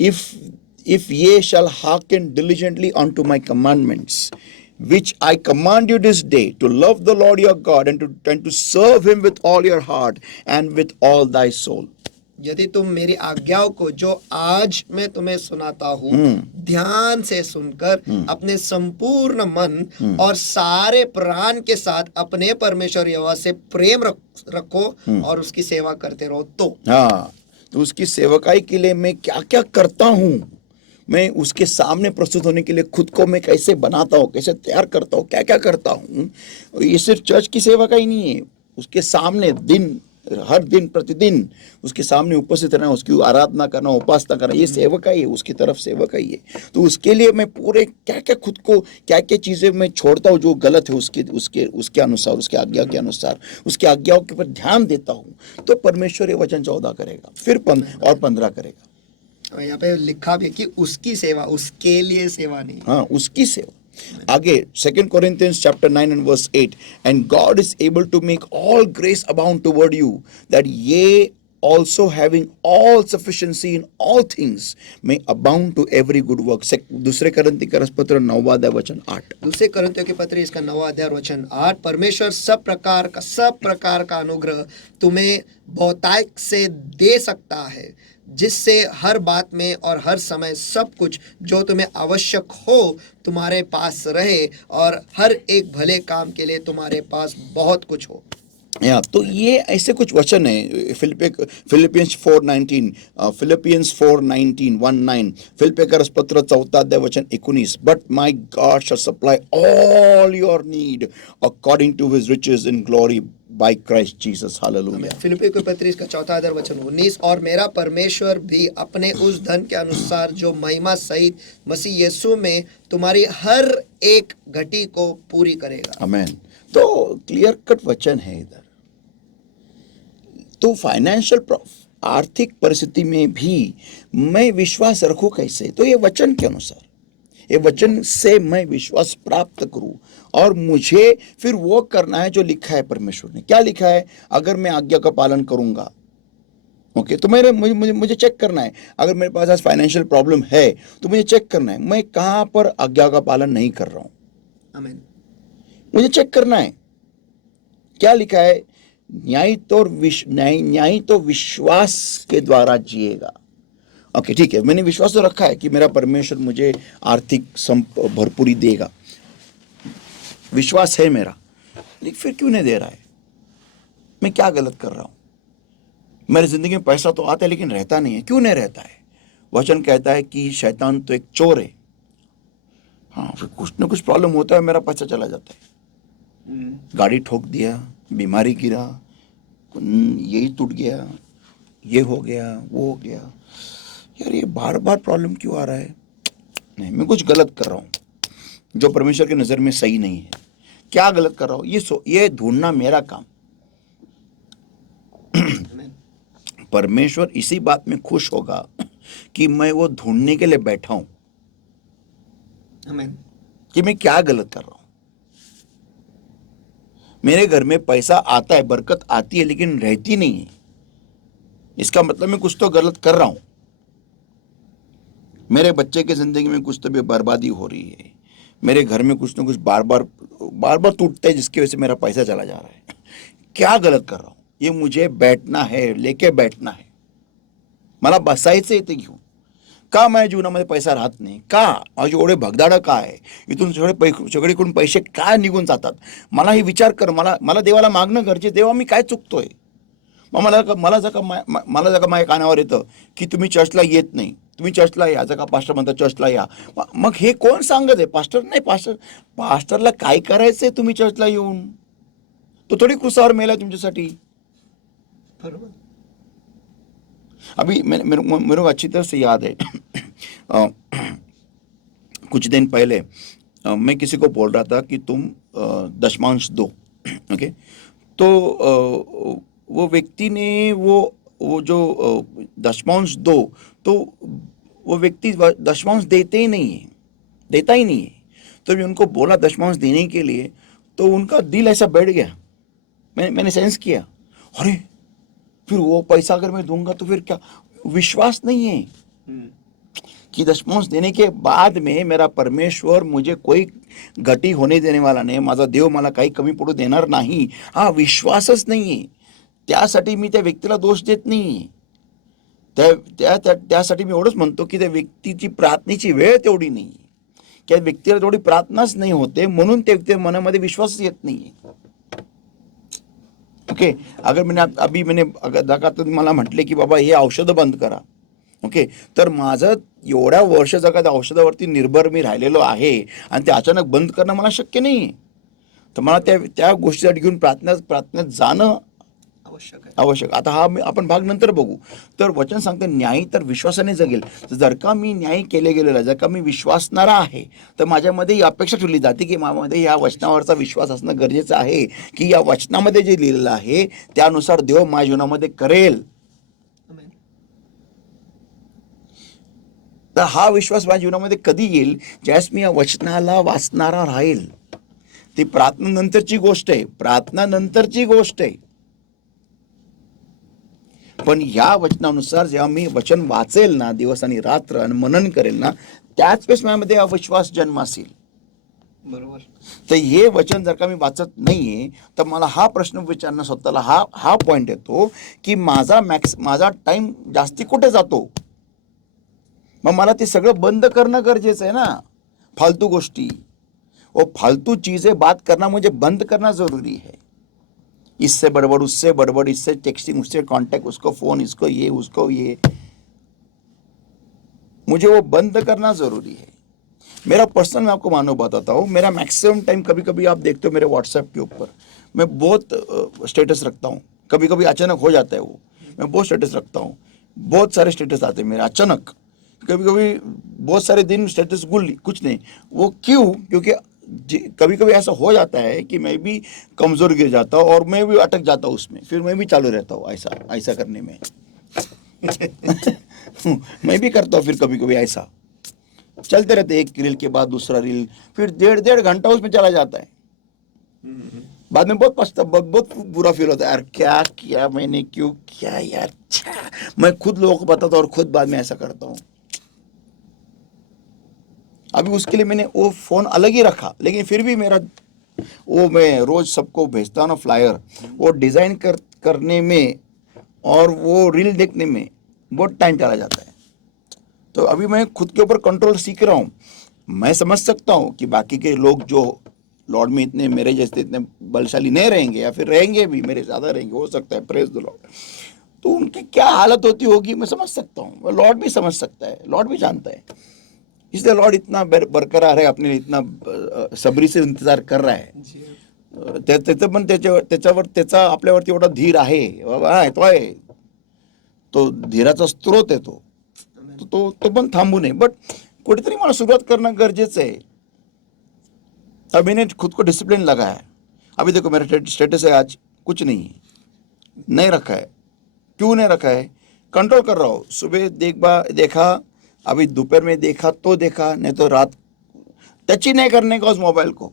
if ye shall hearken diligently unto my commandments, which I command you this day, to love the Lord your God and to serve him with all your heart and with all thy soul. यदि तुम मेरी आज्ञाओं को जो आज मैं तुम्हें सुनाता हूँ ध्यान से सुनकर अपने संपूर्ण मन और सारे प्राण के साथ अपने परमेश्वर यहोवा से प्रेम रखो और उसकी सेवा करते रहो। तो हाँ, तो उसकी सेवकाई के लिए मैं क्या क्या करता हूँ, मैं उसके सामने प्रस्तुत होने के लिए खुद को मैं कैसे बनाता हूँ, कैसे तैयार करता हूँ, क्या क्या करता हूँ। ये सिर्फ चर्च की सेवकाई नहीं है, उसके सामने हर दिन प्रतिदिन उसके सामने उपस्थित रहना, उसकी आराधना करना, उपासना करना, ये सेवकाई है, उसकी तरफ सेवकाई है। तो उसके लिए मैं पूरे क्या क्या खुद को क्या क्या चीज़ें मैं छोड़ता हूँ जो गलत है, उसके अनुसार, उसके आज्ञा के अनुसार, उसकी आज्ञाओं के ऊपर ध्यान देता हूँ, तो परमेश्वर ये वचन 14 करेगा, फिर 15 करेगा। और यहाँ पे लिखा भी है कि उसकी सेवा, उसके लिए सेवा नहीं। हाँ, उसकी सेवा। आगे 2 Corinthians chapter 9 and verse 8, and God is able to make all grace abound toward you, that ye also having all sufficiency in all things may abound to every good work. दूसरे करंती का पत्र 9 वचन 8। दूसरे करंतियों के पत्र इसका 9 वचन 8, परमेश्वर सब प्रकार का अनुग्रह तुम्हें बहुतायत से दे सकता है, जिससे हर बात में और हर समय सब कुछ जो तुम्हें आवश्यक हो तुम्हारे पास रहे, और हर एक भले काम के लिए तुम्हारे पास बहुत कुछ हो। या तो ये ऐसे कुछ वचन है फिलिपियंस 4:19, फिलिपियंस 4:19 फिलिप्पी का पत्र 4 वचन 19, but my God shall supply all your need according to his riches in glory by Christ Jesus, hallelujah. फिलिप्पी के पत्र इसका 4 वचन 19, और मेरा परमेश्वर भी अपने उस धन के अनुसार जो महिमा सहित मसीह यीशु में तुम्हारी हर एक घटी को पूरी करेगा। आमीन। तो क्लियर कट वचन है इधर। तो फाइनेंशियल आर्थिक परिस्थिति में भी मैं विश्वास रखूं कैसे? तो ये वचन के अनुसार, ये वचन से मैं विश्वास प्राप्त करूं, और मुझे फिर वो करना है जो लिखा है परमेश्वर ने। क्या लिखा है? अगर मैं आज्ञा का पालन करूंगा, ओके, तो मुझे चेक करना है। अगर मेरे पास आज फाइनेंशियल प्रॉब्लम है तो मुझे चेक करना है मैं कहां पर आज्ञा का पालन नहीं कर रहा हूं। आमीन। मुझे चेक करना है क्या लिखा है। न्याय तो विश्वास के द्वारा जिएगा। ओके, ठीक है, मैंने विश्वास तो रखा है कि मेरा परमेश्वर मुझे आर्थिक भरपूरी देगा, विश्वास है मेरा, लेकिन फिर क्यों नहीं दे रहा है? मैं क्या गलत कर रहा हूं? मेरी जिंदगी में पैसा तो आता है लेकिन रहता नहीं है। क्यों नहीं रहता है? वचन कहता है कि शैतान तो एक चोर है। हाँ, फिर कुछ ना कुछ प्रॉब्लम होता है, मेरा पैसा चला जाता है। गाड़ी ठोक दिया, बीमारी गिरा, यही टूट गया, ये हो गया, वो हो गया। यार, ये बार बार प्रॉब्लम क्यों आ रहा है? नहीं, मैं कुछ गलत कर रहा हूं जो परमेश्वर की नजर में सही नहीं है। क्या गलत कर रहा हूं? ये ढूंढना मेरा काम। परमेश्वर इसी बात में खुश होगा कि मैं वो ढूंढने के लिए बैठा हूं कि मैं क्या गलत कर रहा हूं। मेरे घर में पैसा आता है, बरकत आती है, लेकिन रहती नहीं है। इसका मतलब मैं कुछ तो गलत कर रहा हूं। मेरे बच्चे की जिंदगी में कुछ तो भी बर्बादी हो रही है। मेरे घर में कुछ ना कुछ बार बार टूटता है, जिसकी वजह से मेरा पैसा चला जा रहा है। क्या गलत कर रहा हूं? ये मुझे बैठना है, लेके बैठना है। मला बसायचं येते घेऊन का माझ्या जीवनामध्ये पैसा राहत नाही का? माझे एवढे भगदाडं का आहे? इथून सगळीकडून पैसे काय निघून जातात? मला हे विचार कर, मला देवाला मागणं गरजेचं, देवा मी काय चुकतोय? मग मला जर का माझ्या कानावर येतं की तुम्ही चर्चला येत नाही, तुम्ही चर्चला या, जर का पास्टर म्हणतात चर्चला या, मग हे कोण सांगत आहे? पास्टर नाही, पास्टरला काय करायचंय तुम्ही चर्चला येऊन? तो थोडी क्रूसावर मेला तुमच्यासाठी। बरोबर। अभी मेरे को अच्छी तरह से याद है कुछ दिन पहले मैं किसी को बोल रहा था कि तुम दशमांश दो, ओके, तो वो व्यक्ति ने वो जो दशमांश दो, तो वो व्यक्ति दशमांश देता ही नहीं है। तो भी उनको बोला दशमांश देने के लिए, तो उनका दिल ऐसा बैठ गया। मैंने सेंस किया, अरे फिर वो पैसा अगर मैं दूंगा तो फिर क्या? विश्वास नहीं है कि दशमांश देने के बाद में मेरा परमेश्वर मुझे कोई घटी होने देणे वाला नाही, माझा देव मला काही कमी पडू देणार नाही। हा विश्वासच नाही आहे। त्यासाठी मी त्या व्यक्तीला दोष देत नाही। त्यासाठी मी एवढंच म्हणतो की त्या व्यक्तीची प्रार्थनेची वेळ तेवढी नाही, त्या व्यक्तीला तेवढी प्रार्थनाच नाही होते, म्हणून त्या व्यक्तीच्या मनामध्ये विश्वास येत नाही। ओके, अगर मैंने तुम्ही मला म्हटले की बाबा हे औषध बंद करा, ओके, तर माझं एवढ्या वर्ष जर का त्या औषधावरती निर्भर मी राहिलेलो आहे आणि ते अचानक बंद करणं मला शक्य नाही। तर मला त्या गोष्टीसाठी घेऊन प्रार्थनेत जाणं आवश्यक आहे. आवश्यक. आता आपण भाग नंतर बघू. तर वचन सांगते न्यायी तर विश्वासाने जगेल. जर का मी न्याय केले गेलेला आहे, जर का मी विश्वासणारा आहे, तर माझ्यामध्ये ही अपेक्षा ठेवली जाते की माझ्यामध्ये या वचनावरचा विश्वास असणं गरजेचं आहे की या वचनामध्ये जे लिहिलेलं आहे त्यानुसार देव माझ्या जीवनामध्ये करेल. आमेन. तर हा विश्वास माझ्या जीवनामध्ये कधी येईल? ज्यावेळेस मी या वचनाला वाचणारा राहील. ती प्रार्थनेनंतरची गोष्ट आहे, प्रार्थनानंतरची गोष्ट आहे. पण या वचनानुसार जेव्हा मी वचन वाचेल ना दिवस आणि रात्र आणि मनन करेल ना, त्याच वेळेस माझ्यामध्ये हा विश्वास जन्मास येईल. बरोबर. तर हे वचन जर का मी वाचत नाहीये तर मला हा प्रश्न विचारणं स्वतःला हा पॉइंट येतो की माझा टाइम जास्ती कुठे जातो. मग मला ते सगळं बंद करणं गरजेचं आहे ना. फालतू गोष्टी और फालतू चीजें बात करना मुझे बंद करना जरूरी है. इससे बड़बड़, उससे बड़बड़, इससे टेक्स्टिंग, उससे कांटेक्ट, उसको फोन, इसको ये, उसको ये, मुझे वो बंद करना जरूरी है. मेरा पर्सनल मैं आपको मानो बताता हूँ, मेरा मैक्सिमम टाइम कभी कभी आप देखते हो मेरे व्हाट्सएप के ऊपर मैं बहुत स्टेटस रखता हूँ. कभी कभी अचानक हो जाता है वो, मैं बहुत स्टेटस रखता हूँ. बहुत सारे स्टेटस आते हैं मेरे अचानक. कभी कभी बहुत सारे दिन स्टेटस कुछ नहीं. वो क्यों? क्योंकि कभी कभी ऐसा हो जाता है कि मैं भी कमज़ोर गिर जाता हूँ और मैं भी अटक जाता हूँ उसमें. फिर मैं भी चालू रहता हूँ ऐसा करने में. मैं भी करता हूँ फिर कभी कभी ऐसा चलते रहते, एक रील के बाद दूसरा रील, फिर 1.5 घंटा उसमें चला जाता है. बाद में बहुत बुरा फील होता है, यार क्या किया मैंने, क्यों किया यार. मैं खुद लोगों को बताता हूँ और खुद बाद में ऐसा करता हूँ. अभी उसके लिए मैंने वो फोन अलग ही रखा, लेकिन फिर भी मेरा वो मैं रोज सबको भेजता हूँ ना फ्लायर, वो डिजाइन करने में और वो रील देखने में बहुत टाइम चला जाता है. तो अभी मैं खुद के ऊपर कंट्रोल सीख रहा हूँ. मैं समझ सकता हूँ कि बाकी के लोग जो लॉर्ड में इतने मेरे जैसे इतने बलशाली नहीं रहेंगे या फिर रहेंगे भी मेरे ज़्यादा रहेंगे, हो सकता है, प्रेज द लॉर्ड, तो उनकी क्या हालत होती होगी मैं समझ सकता हूँ. लॉर्ड भी समझ सकता है, लॉर्ड भी जानता है. इसलिए लॉर्ड इतना बरकरार है, अपने इतना सबरी से इंतजार कर रहा है. जी. त्याचं पण त्याच्यावर त्याचा आपल्यावरती एवढा धीर आहे. बाबा तो आहे, तो धीराचा स्त्रोत आहे तो. तो पण थांबू नये. बट कुठेतरी मला सुरुवात करणं गरजेचं आहे. अब मैंने खुद को डिसिप्लिन लगाया है. अभी देखो मेरा स्टेटस है आज कुछ नहीं रखा है. क्यों नहीं रखा है? कंट्रोल कर रहा हूँ. सुबह देखा, अभी दोपहर में देखा तो देखा, नहीं तो रात टच ही नहीं करने का उस मोबाइल को.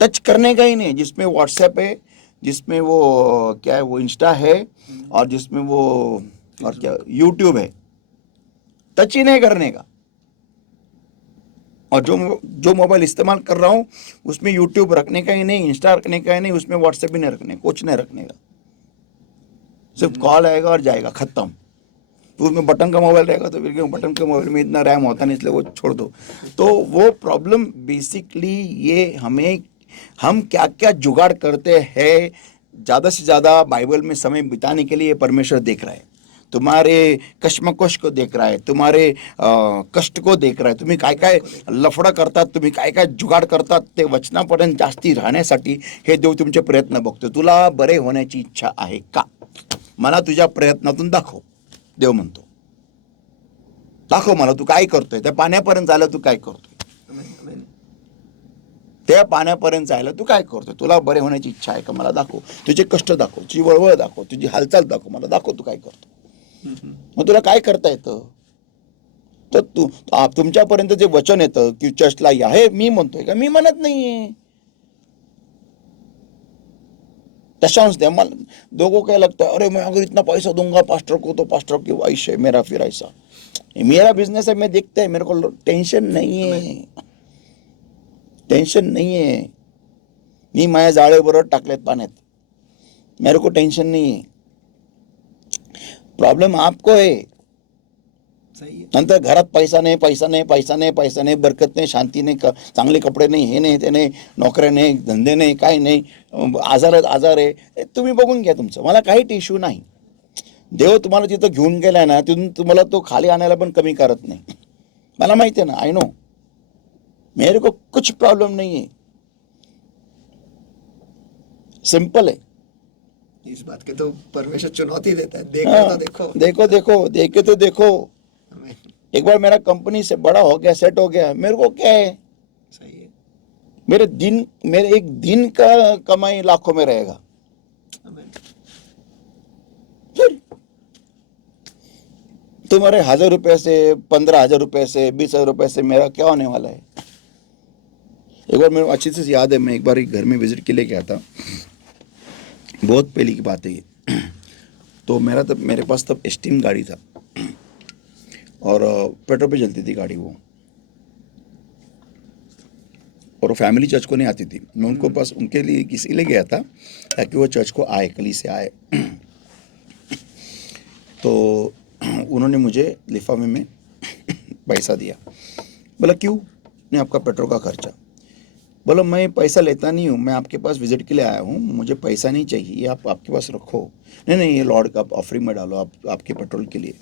टच करने का ही नहीं. जिसमें व्हाट्सएप है, जिसमें वो क्या है वो इंस्टा है, और जिसमें वो और क्या यूट्यूब है, टच ही नहीं करने का. और जो मोबाइल इस्तेमाल कर रहा हूँ उसमें यूट्यूब रखने का ही नहीं, इंस्टा रखने का ही नहीं, उसमें व्हाट्सएप भी नहीं रखने, कुछ नहीं रखने का. सिर्फ कॉल आएगा और जाएगा, खत्म. तो उसमें बटन का मोबाइल रहेगा तो फिर क्यों, बटन के मोबाइल में इतना रैम होता नहीं, इसलिए वो छोड़ दो. तो वो प्रॉब्लम बेसिकली ये हम क्या क्या जुगाड़ करते हैं. ज़्यादा से ज़्यादा बाइबल में समय बिताने के लिए परमेश्वर देख रहा है. तुम्हारे कश्मकश को देख रहा है, तुम्हारे कष्ट को देख रहा आहे. तुम्ही काय काय लफडं करतात, तुम्ही काय काय जुगाड करतात, ते वचनापर्यंत जास्ती राहण्यासाठी हे देव तुमचे प्रयत्न बघतो. तुला बरे होण्याची इच्छा आहे का? मला तुझ्या प्रयत्नातून दाखव. देव म्हणतो दाखव मला तू काय करतोय. त्या पाण्यापर्यंत जायला तू काय करतोय, त्या पाण्यापर्यंत जायला तू काय करतोय. तुला बरे होण्याची इच्छा आहे का? मला दाखव. तुझे कष्ट दाखव, तुझी वळवळ दाखव, तुझी हालचाल दाखव, मला दाखव तू काय करतो. मग तुला काय करता येतं. तर तुमच्यापर्यंत जे वचन येतं की चर्चला या, हे मी म्हणतोय का? मी म्हणत नाहीये. तशांस दे. लोगों को क्या लगता है, अरे मैं अगर इतना पैसा दूंगा पास्टर को तो पास्टर की वाइश है, मेरा फिर ऐसा, मेरा बिजनेस है, मैं देखता है, मेरे को टेंशन नहीं है, टेंशन नहीं है. मी माझ्या जाळेबरोबर टाकलेत पाण्यात, मेरे को टेंशन नहीं है. प्रॉब्लेम आपको है. नंतर घरात पैसा नाही, पैसा नाही, पैसा नाही, पैसा नाही, बरकत नाही, शांती नाही, चांगले कपडे नाही, हे नाही, ते नाही, नोकऱ्या नाही, धंदे नाही, काय नाही, आजार आहे. तुम्ही बघून घ्या तुमचं. मला काही इश्यू नाही. देव तुम्हाला तिथं घेऊन गेलाय ना, तिथून तुम्हाला तो खाली आणायला पण कमी करत नाही. मला माहिती आहे ना, आय नो. मेरे को कुछ प्रॉब्लम नहीं है. सिंपल है। इस बात के तो परमेश्वर चुनौती देता है, देखो हाँ, तो देखो। देखो देखो, देखे तो देखो। आमीन। एक बार मेरा कंपनी से बड़ा हो गया, सेट हो गया, मेरे को क्या है, सही है। मेरे एक दिन का कमाई लाखों में रहेगा। आमीन। फिर तुम्हारे 1,000 रुपए से, 15,000 रुपए से, 20,000 रुपए से मेरा क्या होने वाला है। एक बार मेरे को अच्छी से याद है, मैं एक बार एक घर में विजिट के लिए गया था, बहुत पहले की बात है ये। तो मेरे पास तब स्टीम गाड़ी था और पेट्रोल पे चलती थी गाड़ी वो, और वो फैमिली चर्च को नहीं आती थी। मैं उनको पास उनके लिए किसी लिए गया था ताकि वो चर्च को आए, कली से आए। तो उन्होंने मुझे लिफाफे में पैसा दिया। बोला क्यों? नहीं, आपका पेट्रोल का खर्चा। बोला मैं पैसा लेता नहीं हूँ, मैं आपके पास विजिट के लिए आया हूँ, मुझे पैसा नहीं चाहिए, ये आप आपके पास रखो। नहीं नहीं, ये लॉर्ड का ऑफरिंग में डालो, आप आपके पेट्रोल के लिए।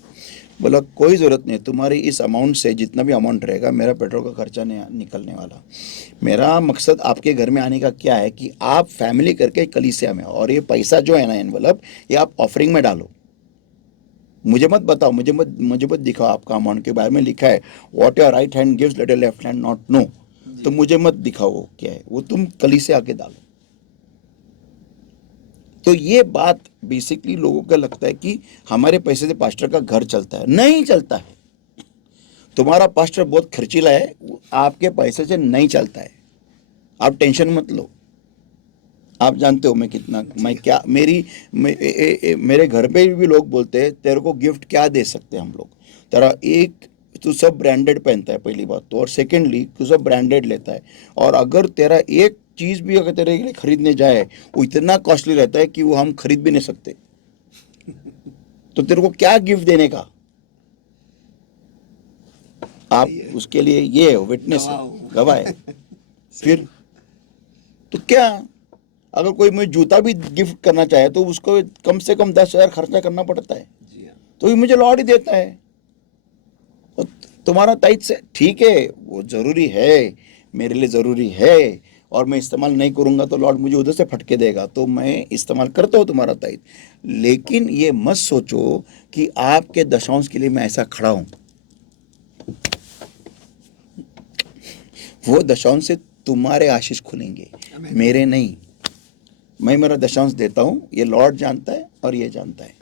बोला कोई ज़रूरत नहीं, तुम्हारी इस अमाउंट से जितना भी अमाउंट रहेगा, मेरा पेट्रोल का खर्चा नहीं निकलने वाला। मेरा मकसद आपके घर में आने का क्या है कि आप फैमिली करके कलीसिया में, और ये पैसा जो है ना एनवलप, ये आप ऑफरिंग में डालो। मुझे मत बताओ, मुझे मत दिखाओ आपका अमाउंट के बारे में लिखा है, what your right hand gives let your left hand not know. तो मुझे मत दिखाओ वो क्या है, वो तुम कली से आके डालो। तो ये बात बेसिकली लोगों को लगता है कि हमारे पैसे से पास्टर का घर चलता है। नहीं चलता है। तुम्हारा पास्टर बहुत खर्चीला है, आपके पैसे से नहीं चलता है। आप टेंशन मत लो। आप जानते हो मैं क्या, मेरे घर पे भी लोग बोलते हैं तेरे को गिफ्ट क्या दे सकते हैं हम लोग। तेरा एक, तू सब ब्रांडेड पहनता है पहली बात तो, और सेकेंडली तू सब ब्रांडेड लेता है, और अगर तेरा एक चीज़ भी अगर तेरे लिए खरीदने जाए वो इतना कॉस्टली रहता है कि वो हम खरीद भी नहीं सकते। तो तेरे को क्या गिफ्ट देने का? आप उसके लिए ये विटनेस है, गवाह है। फिर तो क्या, अगर कोई मुझे जूता भी गिफ्ट करना चाहे तो उसको कम से कम 10,000 खर्चा करना पड़ता है, तो ये मुझे लॉर्ड ही देता है। और तुम्हारा ताइद से ठीक है, वो ज़रूरी है, मेरे लिए ज़रूरी है, और मैं इस्तेमाल नहीं करूँगा तो लॉर्ड मुझे उधर से फटके देगा, तो मैं इस्तेमाल करता हूँ तुम्हारा ताइद। लेकिन ये मत सोचो कि आपके दशांश के लिए मैं ऐसा खड़ा हूँ। वो दशांश से तुम्हारे आशीष खुलेंगे, मेरे नहीं। मैं मेरा दशांश देता हूँ, ये लॉर्ड जानता है और ये जानता है।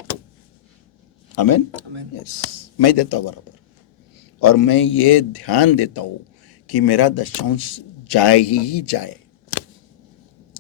आमीन। यस, मैं देता हूँ बराबर, और मैं ये ध्यान देता हूँ कि मेरा दशांश जाए ही जाए,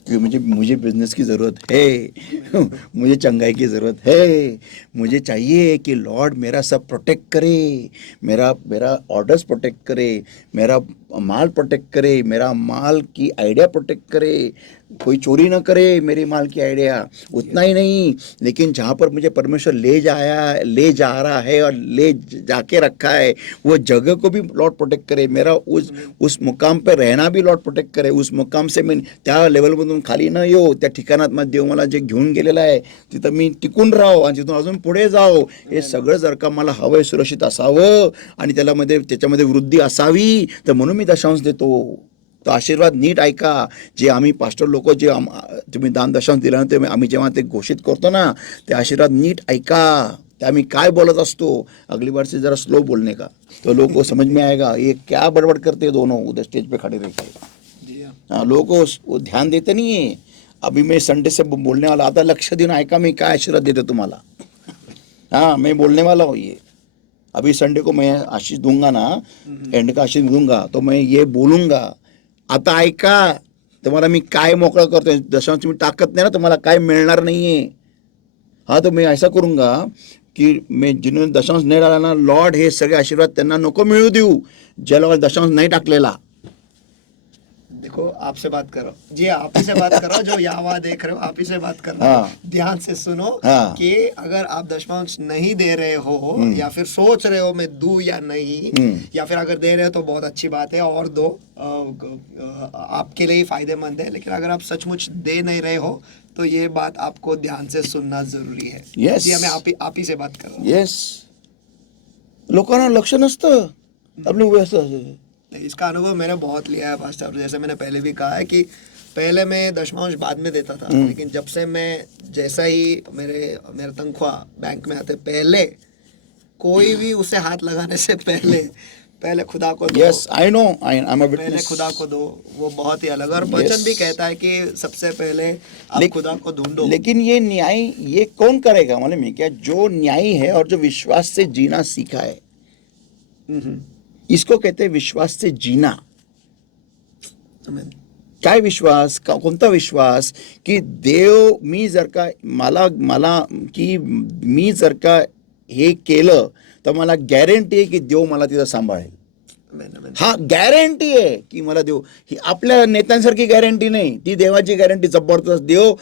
क्योंकि मुझे बिजनेस की ज़रूरत है। मुझे चंगाई की ज़रूरत है। मुझे चाहिए कि लॉर्ड मेरा सब प्रोटेक्ट करे, मेरा मेरा ऑर्डर्स प्रोटेक्ट करे, मेरा माल प्रोटेक्ट करे, मेरा माल की आइडिया प्रोटेक्ट करे, कोई चोरी ना करे मेरे माल की आइडिया। उतना ही नहीं, लेकिन जहाँ पर मुझे परमेश्वर ले जा रहा है और ले जाके रखा है, वो जगह को भी लॉर्ड प्रोटेक्ट करे, मेरा उस मुकाम पे रहना भी लॉर्ड प्रोटेक्ट करे। उस मुकाम से मी त्या लेवलमधून खाली न येऊ, त्या ठिकाणात मग देव मला जे घेऊन गेलेलं आहे तिथं मी टिकून राहावं आणि तिथून अजून पुढे जावं। हे सगळं जर का मला हवंय, सुरक्षित असावं आणि त्याच्यामध्ये वृद्धी असावी, तर म्हणून मी दशांश देतो। तो आशीर्वाद नीट ऐका। जे आम्ही पास्टर लोक जे तुम्ही दान दशांश दिल्यानंतर आम्ही जेव्हा ते घोषित करतो ना, ते आशीर्वाद नीट ऐका। ते आम्ही काय बोलत असतो, अगली बार से जरा स्लो बोलने का, तो लोगों को समझ में आएगा ये क्या बड़बड़ करते हैं दोनों उधर स्टेज पे खड़े रहकर। हाँ, लोगों को ध्यान देते नहीं है। अभी मैं संडे से बोलने वाला, आता लक्ष देऊन ऐका मी काय आशीर्वाद देतो तुम्हाला। हाँ, मैं बोलने वाला हूँ ये। अभी संडे को मैं आशीष दूंगा ना, एंड का आशीष दूंगा, तो मैं ये बोलूंगा, आता ऐका तुम्हाला मी काय मोकळं करतोय। दशांश तुम्ही टाकत नाही ना, तुम्हाला काय मिळणार नाहीये। हाँ, तो मैं ऐसा करूंगा कि मैं जिन्होंने दशांश नहीं डाला ना, लॉर्ड हे सगळे आशीर्वाद त्यांना नको मिळू देऊ, ज्या लोकांना दशांश नहीं टाकलेला। देखो, आपसे बात करो जी, आप ही से बात करो, जो यहाँ देख रहे हो आप ही से बात कर रहे हो। हाँ। ध्यान से सुनो हाँ। कि अगर आप दशमांश नहीं दे रहे हो, या फिर सोच रहे हो मैं दूं या नहीं, या फिर अगर दे रहे हो तो बहुत अच्छी बात है और दो, आपके लिए फायदेमंद है। लेकिन अगर आप सचमुच दे नहीं रहे हो तो ये बात आपको ध्यान से सुनना जरूरी है। Yes. जी, मैं आप ही से बात कर रहा हूँ। येस, लोकांना लक्ष नसतं आपलं वैसे। इसका अनुभव मैंने बहुत लिया है पास्टर। जैसे मैंने पहले भी कहा है कि पहले मैं दशमांश बाद में देता था, लेकिन जब से मैं जैसा ही मेरा तनख्वाह बैंक में आते पहले कोई भी उसे हाथ लगाने से पहले खुदा को दो। Yes I know, I am a पहले विटनेस। खुदा को दो, वो बहुत ही अलग। और वचन भी कहता है कि सबसे पहले आप खुदा को ढूंढो। लेकिन ये न्याय ये कौन करेगा मालूम है क्या? जो न्यायी है और जो विश्वास से जीना सीखा है, इसको कहते हैं विश्वास से जीना। आमीन। काय विश्वास कोणता विश्वास? की देव मी जर का मला की मी जर का हे केलं तर मला गॅरंटी आहे की देव मला तिथं सांभाळेल. आमीन, आमीन. हा गॅरंटी आहे की मला देव, ही आपल्या नेत्यांसारखी गॅरंटी नाही, ती देवाची गॅरंटी जबरदस्त. देव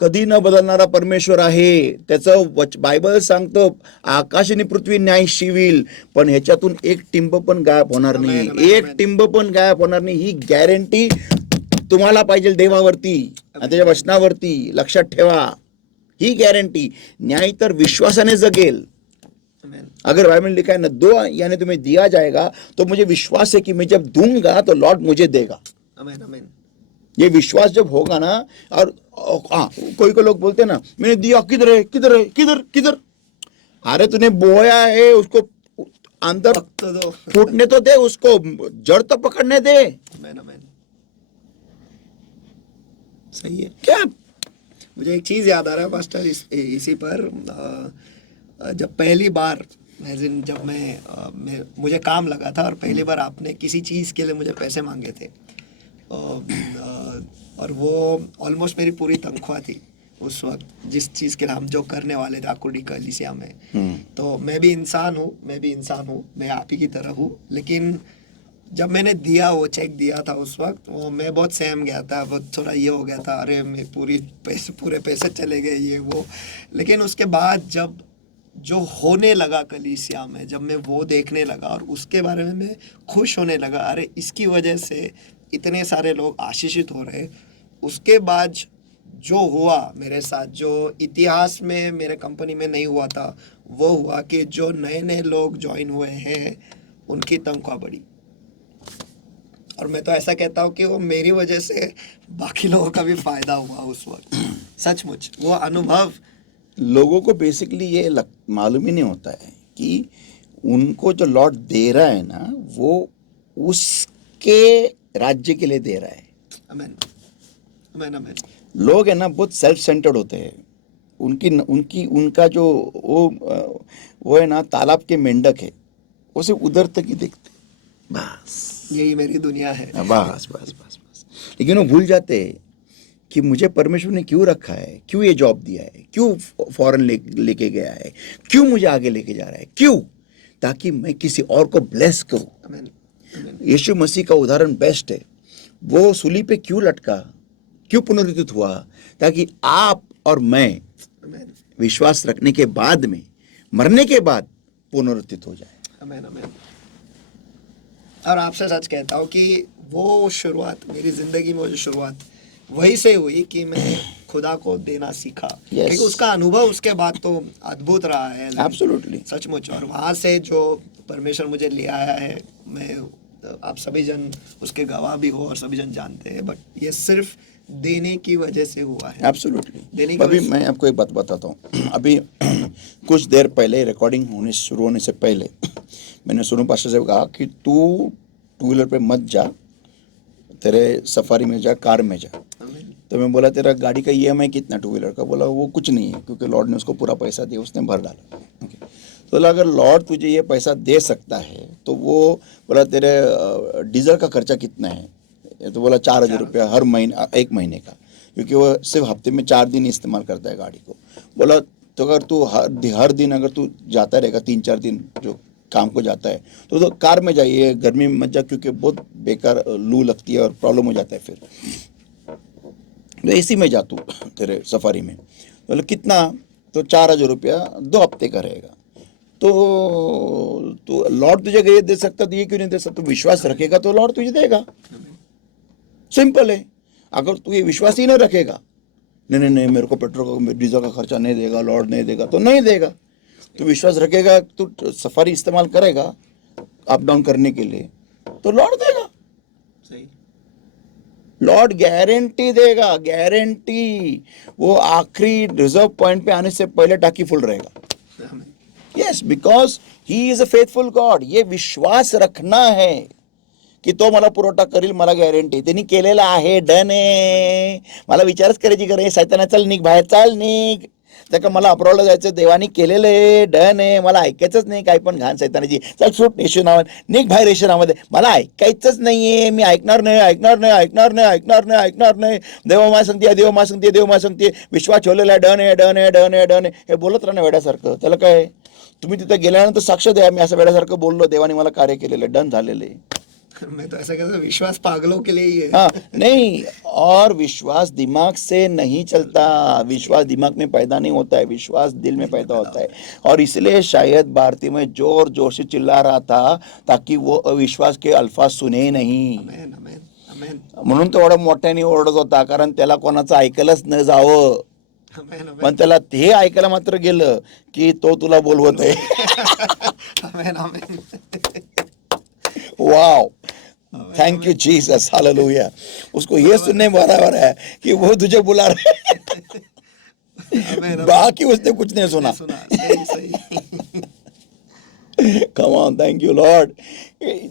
कधी न बदलणारा परमेश्वर आहे. त्याचं बायबल सांगतं आकाश आणि पृथ्वी न्यायशील, पण ह्याच्यातून एक टिंब पण गायब होणार नाही, एक टिंब पण गायब होणार नाही. ही गॅरंटी तुम्हाला पाहिजे देवावरती आणि त्याच्या वचनावरती. लक्षात ठेवा ही गॅरंटी. न्याय तर विश्वासाने जगेल. अगर बाइबल में लिखा है ना, दो यानी तुम्हें दिया जाएगा, तो मुझे विश्वास है कि मैं जब दूंगा तो लॉर्ड मुझे देगा. आमीन, आमीन. ये विश्वास जब होगा ना, और हाँ कोई लोग बोलते हैं ना, मैंने दिया, किधर है किधर है किधर किधर. अरे तूने बोया है, उसको अंदर तो दो. फूटने तो दे, उसको जड़ तो पकड़ने दे. आमीन, आमीन. सही है. क्या मुझे एक चीज़ याद आ रहा है पास्टर इसी पर. जब पहली बार जब मुझे काम लगा था और पहली बार आपने किसी चीज़ के लिए मुझे पैसे मांगे थे, और वो ऑलमोस्ट मेरी पूरी तनख्वाह थी उस वक्त, जिस चीज़ के लिए हम जो करने वाले थे आकुर्डी कलीसिया में. तो मैं भी इंसान हूँ, मैं आप ही की तरह हूँ. लेकिन जब मैंने दिया, वो चेक दिया था उस वक्त, वो मैं बहुत सहम गया था, बहुत थोड़ा ये हो गया था, अरे मैं पूरे पैसे चले गए ये वो. लेकिन उसके बाद जब जो होने लगा कलीसिया में, जब मैं वो देखने लगा और उसके बारे में मैं खुश होने लगा, अरे इसकी वजह से इतने सारे लोग आशीषित हो रहे. उसके बाद जो हुआ मेरे साथ, जो इतिहास में मेरे कंपनी में नहीं हुआ था, वो हुआ कि जो नए नए लोग ज्वाइन हुए हैं उनकी तनख्वाह बढ़ी. और मैं तो ऐसा कहता हूँ कि वो मेरी वजह से बाकी लोगों का भी फायदा हुआ उस वक्त. सचमुच वो अनुभव लोगों को बेसिकली ये मालूम ही नहीं होता है कि उनको जो लॉर्ड दे रहा है ना, वो उसके राज्य के लिए दे रहा है. आमीन, आमीन, आमीन. लोग है ना बहुत सेल्फ सेंटर्ड होते हैं. उनका जो वो है ना, तालाब के मेंढक है, वो सिर्फ उधर तक ही देखते. बस यही मेरी दुनिया है. बस बस बस बस. लेकिन वो भूल जाते हैं कि मुझे परमेश्वर ने क्यों रखा है, क्यों ये जॉब दिया है, क्यों फॉरेन लेके गया है, क्यों मुझे आगे लेके जा रहा है, क्यों? ताकि मैं किसी और को ब्लेस करूं. आमीन, आमीन. यीशु मसीह का उदाहरण बेस्ट है. वो सूली पे क्यों लटका, क्यों पुनरुत्थित हुआ? ताकि आप और मैं आमीन, विश्वास रखने के बाद में, मरने के बाद पुनरुत्थित हो जाए. आमीन, आमीन. और आपसे सच कहता हूँ कि वो शुरुआत, मेरी ज़िंदगी में वो जो शुरुआत वही से हुई कि मैं खुदा को देना सीखा. क्योंकि उसका अनुभव उसके बाद तो अद्भुत रहा है. एब्सोल्युटली. सचमुच. और वहाँ से जो परमेश्वर मुझे ले आया है, मैं आप सभी जन उसके गवाह भी हो और सभी जन जानते हैं, बट ये सिर्फ देने की वजह से हुआ है. एब्सोल्युटली. अभी मैं आपको एक बात बताता हूँ. अभी कुछ देर पहले रिकॉर्डिंग शुरू होने से पहले मैंने सोनू पास्टर से कहा कि तू टू व्हीलर पे मत जा, तेरे सफारी में जा, कार में जा. तो मैं बोला तेरा गाड़ी का EMI कितना टू व्हीलर का? बोला वो कुछ नहीं है, क्योंकि लॉर्ड ने उसको पूरा पैसा दिया, उसने भर डाला. तो बोला अगर लॉर्ड तुझे ये पैसा दे सकता है तो वो बोला तेरे डीजल का खर्चा कितना है? तो बोला 4,000 रुपया हर महीने, एक महीने का, क्योंकि वो सिर्फ हफ्ते में 4 दिन इस्तेमाल करता है गाड़ी को. बोला तो अगर तू हर दिन अगर तू जाता रहेगा 3-4 दिन जो काम को जाता है, तो कार में जाइए, गर्मी में मत जा, क्योंकि बहुत बेकार लू लगती है और प्रॉब्लम हो जाता है फिर. तो AC में जा तू तेरे सफारी में. बोले कितना? तो 4,000 रुपया 2 हफ्ते का रहेगा. तो लॉर्ड तुझे ये दे सकता, तो ये क्यों नहीं दे सकता? तो विश्वास रखेगा तो लॉर्ड तुझे देगा. सिंपल है. अगर तू ये विश्वास ही नहीं रखेगा, नहीं मेरे को पेट्रोल डीजल का खर्चा नहीं देगा, लॉर्ड नहीं देगा, तो नहीं देगा. तो विश्वास रखेगा, तो सफारी इस्तेमाल करेगा अप डाउन करने के लिए, तो लॉर्ड देगा. सही. लॉर्ड गारंटी देगा, गारंटी। वो आखिरी रिजर्व पॉइंट पे आने से पहले टाकी फुल रहेगा। Amen. Yes, because he is a faithful God. ये विश्वास रखना है की तो मला पुरवठा करील, मला गॅरंटी त्यांनी केलेला आहे, डन आहे। मला विचारच करायची गरज, सैताना चल निघ बाहेर, चल निघ, त्याका मला अप्रोडला जायचं, देवानी केलेलं आहे, डन आहे, मला ऐकायचंच नाही काही पण घाण सैतानाची, चल सूट येशू नावात, निघ बाहेर येशू नावामध्ये, मला ऐकायचंच नाहीये, मी ऐकणार नाही, ऐकणार नाही, ऐकणार नाही, ऐकणार नाही, ऐकणार नाही, देव मा सांगते, देव मा सांगते, देव मा सांगते, विश्वास ठेवलेला आहे, डन आहे, डन आहे, डन आहे, डन आहे, हे बोलत राहणं वेड्यासारखं, त्याला काय? तुम्ही तिथे गेल्यानंतर साक्ष द्या, मी असं वेड्यासारखं बोललो, देवाने मला कार्य केलेलं आहे, डन झालेलं आहे। मैं तो ऐसा कहता हूँ, विश्वास पागलों के लिए ही है। हाँ, नहीं, और विश्वास दिमाग से नहीं चलता, विश्वास दिमाग में पैदा नहीं होता है, विश्वास दिल में पैदा होता है। और इसलिए शायद भारती में जोर जोर से चिल्ला रहा था ताकि वो अविश्वास के अल्फाज सुने नहीं, आमेन, आमेन, आमेन, म्हणून तो एवढा मोठ्याने ओरडत होता, कारण त्याला कोणाचं ऐकायलाच न जावं, आमेन, आमेन, पण त्याला ते ऐकायला मात्र गेलं की तो तुला बोलवत आहे। Amen, amen, wow, thank you Jesus, hallelujah. उसको ये सुनने बराबर है कि वो तुझे बुला रहे हैं, आमेन, बाकी उसने कुछ नहीं सुना। सुना, सही, सही। Come on, thank you, Lord.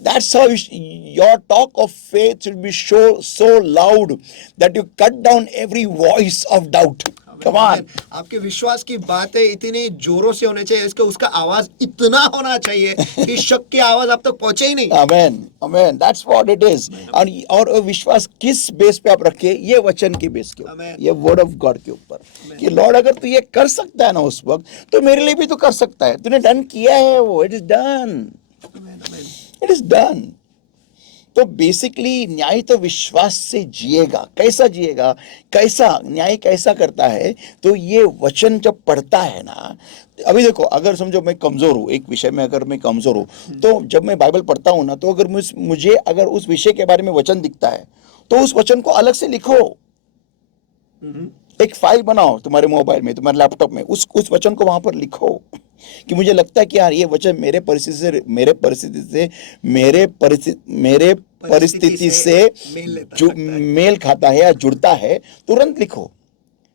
That's how your talk of faith should be so loud that you cut down every voice of doubt. Come on. आपके विश्वास की बातें इतनी जोरों से होने चाहिए, इसका उसका आवाज इतना होना चाहिए कि शक की आवाज आप तक पहुंचे ही नहीं। Amen, amen. That's what it is. और विश्वास किस बेस पे आप रखे? ये वचन के बेस के ऊपर, Amen. ये वर्ड ऑफ गॉड के ऊपर, कि लॉर्ड अगर तू ये कर सकता है ना उस वक्त, तो मेरे लिए भी तू कर सकता है, तूने डन किया है वो, it is done, amen, amen, it is done. तो बेसिकली न्याय तो विश्वास से जिएगा। कैसा जिएगा? कैसा न्याय कैसा करता है? तो ये वचन जब पढ़ता है ना, अभी देखो, अगर समझो मैं कमजोर हूँ एक विषय में, अगर मैं कमजोर हूँ, तो जब मैं बाइबल पढ़ता हूँ ना, तो अगर मुझे अगर उस विषय के बारे में वचन दिखता है, तो उस वचन को अलग से लिखो, एक फाइल बनाओ तुम्हारे मोबाइल में, तुम्हारे लैपटॉप में, उस वचन को वहां पर लिखो कि मुझे लगता है कि यार ये वचन मेरे परिस्थिति से मेल खाता है या जुड़ता है, तुरंत लिखो।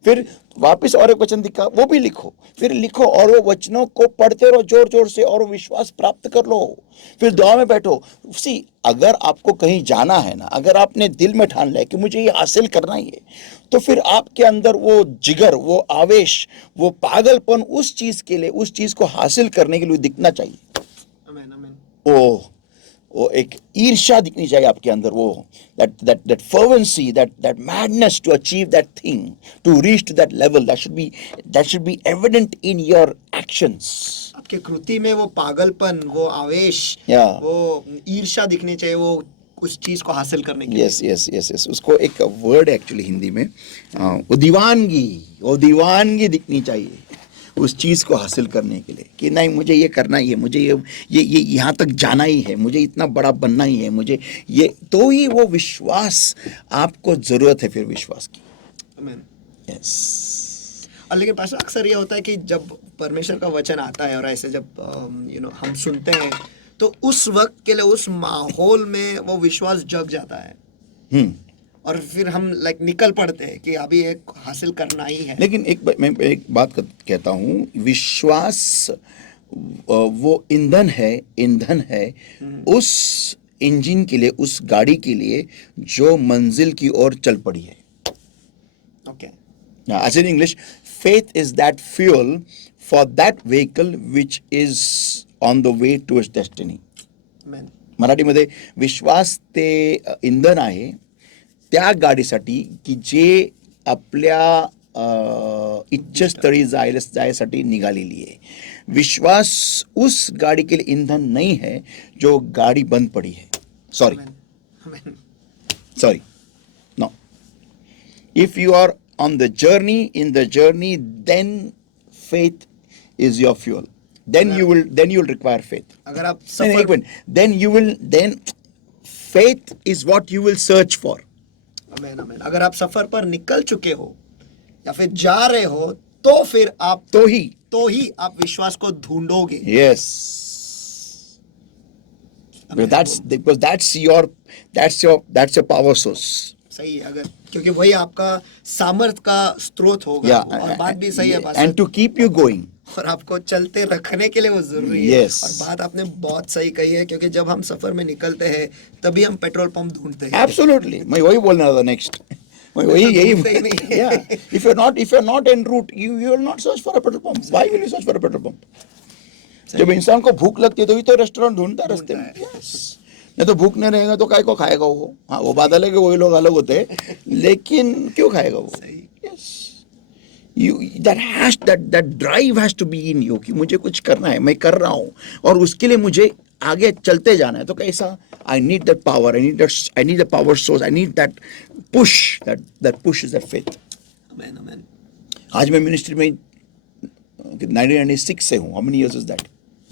फिर वापस और एक वचन दिखा, वो भी लिखो, फिर लिखो, और वो वचनों को पढ़ते रहो जोर जोर से, और विश्वास प्राप्त कर लो। फिर दुआ में बैठो। सी, अगर आपको कहीं जाना है ना, अगर आपने दिल में ठान लिया कि मुझे ये हासिल करना ही है, तो फिर आपके अंदर वो जिगर, वो आवेश, वो पागलपन उस चीज के लिए, उस चीज को हासिल करने के लिए दिखना चाहिए। आमेन, आमेन, वो एक ईर्ष्या दिखनी चाहिए आपके अंदर, वो that fervency, that madness to achieve that thing, to reach to that level, that should be evident in your actions. आपके कृति में वो पागलपन, वो आवेश, वो ईर्ष्या दिखनी चाहिए, वो उस चीज को हासिल करने के लिए। यस, उसको एक वर्ड एक्चुअली हिंदी में वो दीवानगी दिखनी चाहिए उस चीज को हासिल करने के लिए, कि नहीं मुझे ये करना ही है, मुझे ये यहाँ तक जाना ही है, मुझे इतना बड़ा बनना ही है, मुझे ये, तो ही वो विश्वास आपको जरूरत है फिर विश्वास की। आमेन। यस। और लेकिन पास्टर, अक्सर ये होता है कि जब परमेश्वर का वचन आता है और ऐसे जब हम सुनते हैं, तो उस वक्त के लिए उस माहौल में वो विश्वास जग जाता है, और फिर हम निकल पड़ते हैं कि अभी एक हासिल करना ही है। लेकिन मैं एक बात कहता हूँ, विश्वास वो ईंधन है उस इंजन के लिए, उस गाड़ी के लिए जो मंजिल की ओर चल पड़ी है। Okay, as in English, faith is that fuel for that vehicle which is on the way to its destiny. आमेन। मराठीमध्ये विश्वास ते इंधन आहे त्या गाडीसाठी की जे आपल्या इच्छास्थळी जायसाठी निघालेली आहे। विश्वास उस गाड़ी के लिए ईंधन नहीं है जो गाड़ी बंद पड़ी है। Sorry, no, if you are on the journey, in the journey, then faith is your fuel. Then you will require faith. अगर आप सफर, then faith is what you will search for. आमेन, आमेन। अगर आप सफर पर निकल चुके हो या फिर जा रहे हो, तो फिर आप तो ही आप विश्वास को ढूंढोगे। Yes. Because that's your power source. सही है, अगर क्योंकि वही आपका सामर्थ्य का स्रोत होगा। Yeah, और बात भी सही है and pastor, to keep you going. और आपको चलते रखने के लिए वो जरूरी है। Yes. और बात आपने बहुत सही कही है, क्योंकि जब हम सफर में निकलते हैं तभी हम पेट्रोल पंप ढूंढते हैं। Absolutely. मैं वही बोलना था next. मैं वही यही ढूंढते ही नहीं है। Yeah. If you're not en route, you will not search for a petrol pump. Why will you search for a petrol pump? जब इंसान को भूख लगती है तो ही तो रेस्टोरेंट ढूंढता है रास्ते में। Yes. नहीं तो भूख नहीं रहेगा तो काय को खाएगा वो। हाँ, वो बात अलग है, वही लोग अलग होते हैं, लेकिन क्यों खाएगा वो? सही। Yes. That drive has to be in you कि मुझे कुछ करना है, मैं कर रहा हूँ और उसके लिए मुझे आगे चलते जाना है। तो कैसा? I need that power, I need the power source, I need that push, that push is that faith. Amen, amen. आज मैं मिनिस्ट्री में 1996 से हूँ. How many years is that?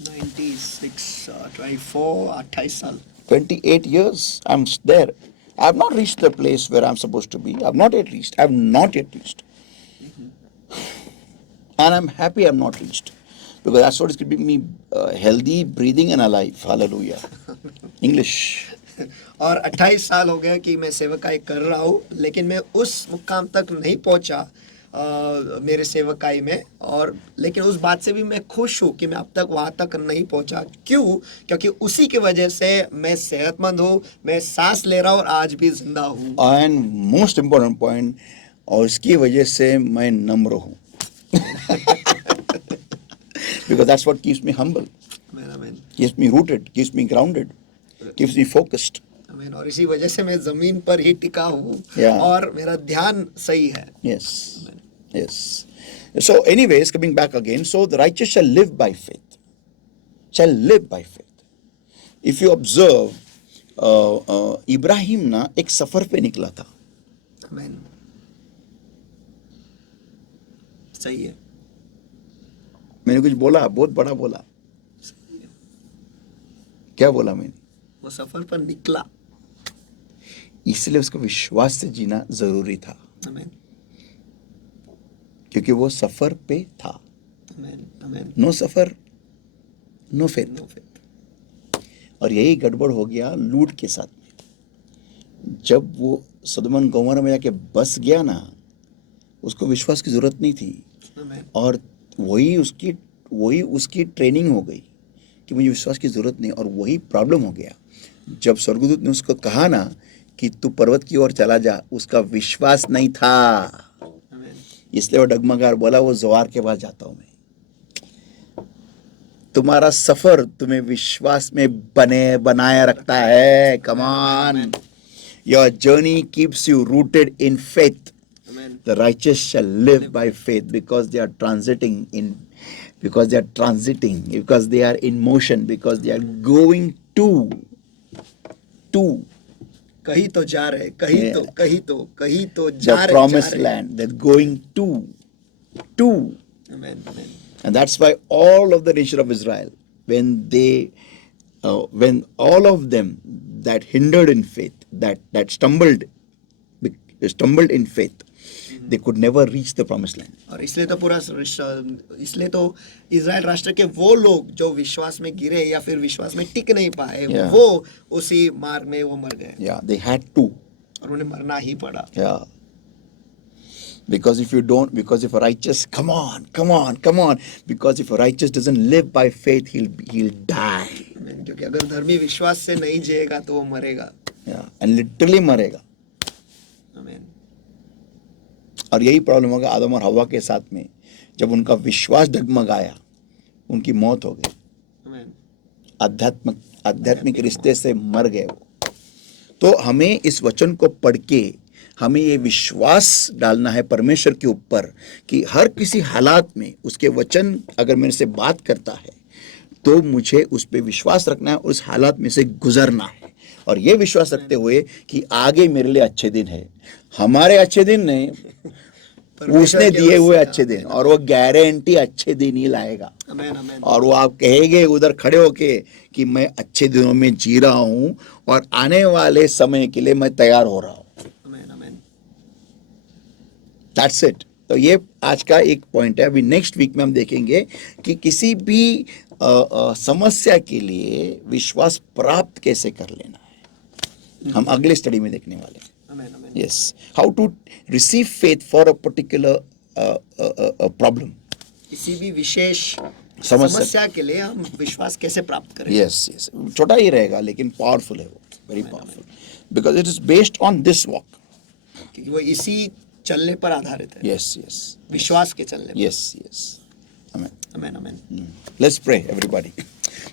96, 24, 28 साल. 28 years I'm there. I have not reached the place where I'm supposed to be. I have not yet reached. And I'm happy I'm not reached. Because that's what is keeping me healthy, breathing and alive. Hallelujah. English. और 28 साल हो गया कि मैं सेवकाई कर रहा हूँ, लेकिन मैं उस मुकाम तक नहीं पहुँचा मेरे सेवकाई में। और लेकिन उस बात से भी मैं खुश हूँ कि मैं अब तक वहाँ तक नहीं पहुँचा। क्यों? क्योंकि उसी की वजह से मैं सेहतमंद हूँ, मैं सांस ले रहा हूँ और आज भी जिंदा हूँ। And most important point, और इसकी वजह से मैं नम्र हूँ. Because that's what keeps me humble. Amen, amen. Keeps me rooted, keeps me grounded, keeps me focused. Amen. और इसी वजह से मैं जमीन पर ही टिका हूँ। Yeah. और मेरा ध्यान सही है। Yes. Amen. Yes. So anyways, coming back again, so the righteous shall live by faith. Shall live by faith. If you observe, Ibrahim ना एक सफर पे निकला था. Amen. सही है। मैंने कुछ बोला, बहुत बड़ा बोला. क्या बोला मैंने? वो सफर पर निकला, इसलिए उसको विश्वास से जीना जरूरी था. Amen. क्योंकि वो सफर पे था. Amen. Amen. नो सफर, नो फेथ. No faith. और यही गड़बड़ हो गया लूट के साथ में. जब वो सदोम गोमोरा में जाके बस गया ना, उसको विश्वास की जरूरत नहीं थी. Amen. और वही उसकी ट्रेनिंग हो गई कि मुझे विश्वास की जरूरत नहीं. और वही प्रॉब्लम हो गया जब स्वर्गदूत ने उसको कहा ना कि तू पर्वत की ओर चला जा. उसका विश्वास नहीं था, Amen. इसलिए वो डगमगार बोला, वो ज़वार के पास जाता हूं मैं. तुम्हारा सफर तुम्हें विश्वास में बनाए रखता है. Come on, your journey keeps you rooted in faith. Amen. The righteous shall live by faith because they are transiting, because they are in motion, because they are going to कहीं तो जा रहे, कहीं तो the जा रहे. promised land. They're going to. Amen. Amen. And that's why all of the nation of Israel, when all of them that hindered in faith, that stumbled in faith, they could never reach the promised land. और इसलिए तो इजराइल राष्ट्र के वो लोग जो विश्वास में गिरे या फिर विश्वास में टिक नहीं पाए, Yeah. वो उसी मार्ग में वो मर गए. Yeah, they had to. और उन्हें मरना ही पड़ा. Yeah. Because if a righteous, come on. Because if a righteous doesn't live by faith, he'll die. Amen. क्योंकि अगर धर्मी विश्वास से नहीं जिएगा तो वो मरेगा. Yeah, and literally मरेगा. Amen. और यही प्रॉब्लम होगा आदम और हवा के साथ में. जब उनका विश्वास डगमगाया, उनकी मौत हो गई. Amen. आध्यात्मिक रिश्ते से मर गए वो. तो हमें इस वचन को पढ़ के हमें ये विश्वास डालना है परमेश्वर के ऊपर कि हर किसी हालात में उसके वचन अगर मेरे से बात करता है तो मुझे उस पर विश्वास रखना है, उस हालात में से गुजरना है. और ये विश्वास रखते हुए कि आगे मेरे लिए अच्छे दिन है. हमारे अच्छे दिन नहीं, उसने दिए हुए अच्छे दिन, और वो गारंटी अच्छे दिन ही लाएगा. Amen. Amen. और वो आप कहेंगे उधर खड़े होके कि मैं अच्छे दिनों में जी रहा हूं और आने वाले समय के लिए मैं तैयार हो रहा हूं. Amen. Amen. That's it. तो ये आज का एक पॉइंट है. अभी नेक्स्ट वीक में हम देखेंगे कि किसी भी समस्या के लिए विश्वास प्राप्त कैसे कर लेना है. हम अगले स्टडी में देखने वाले हैं. Amen. Amen. Yes. How to receive faith for a particular problem. किसी भी विशेष समस्या समस्या के लिए हम विश्वास कैसे प्राप्त करें? Yes, yes. छोटा ही रहेगा लेकिन पावरफुल है वो, very powerful, because it is based on this walk. क्योंकि वो इसी चलने पर आधारित है, Yes, yes, विश्वास के चलने पर। yes, yes. Amen. Amen, amen. Let's pray, everybody.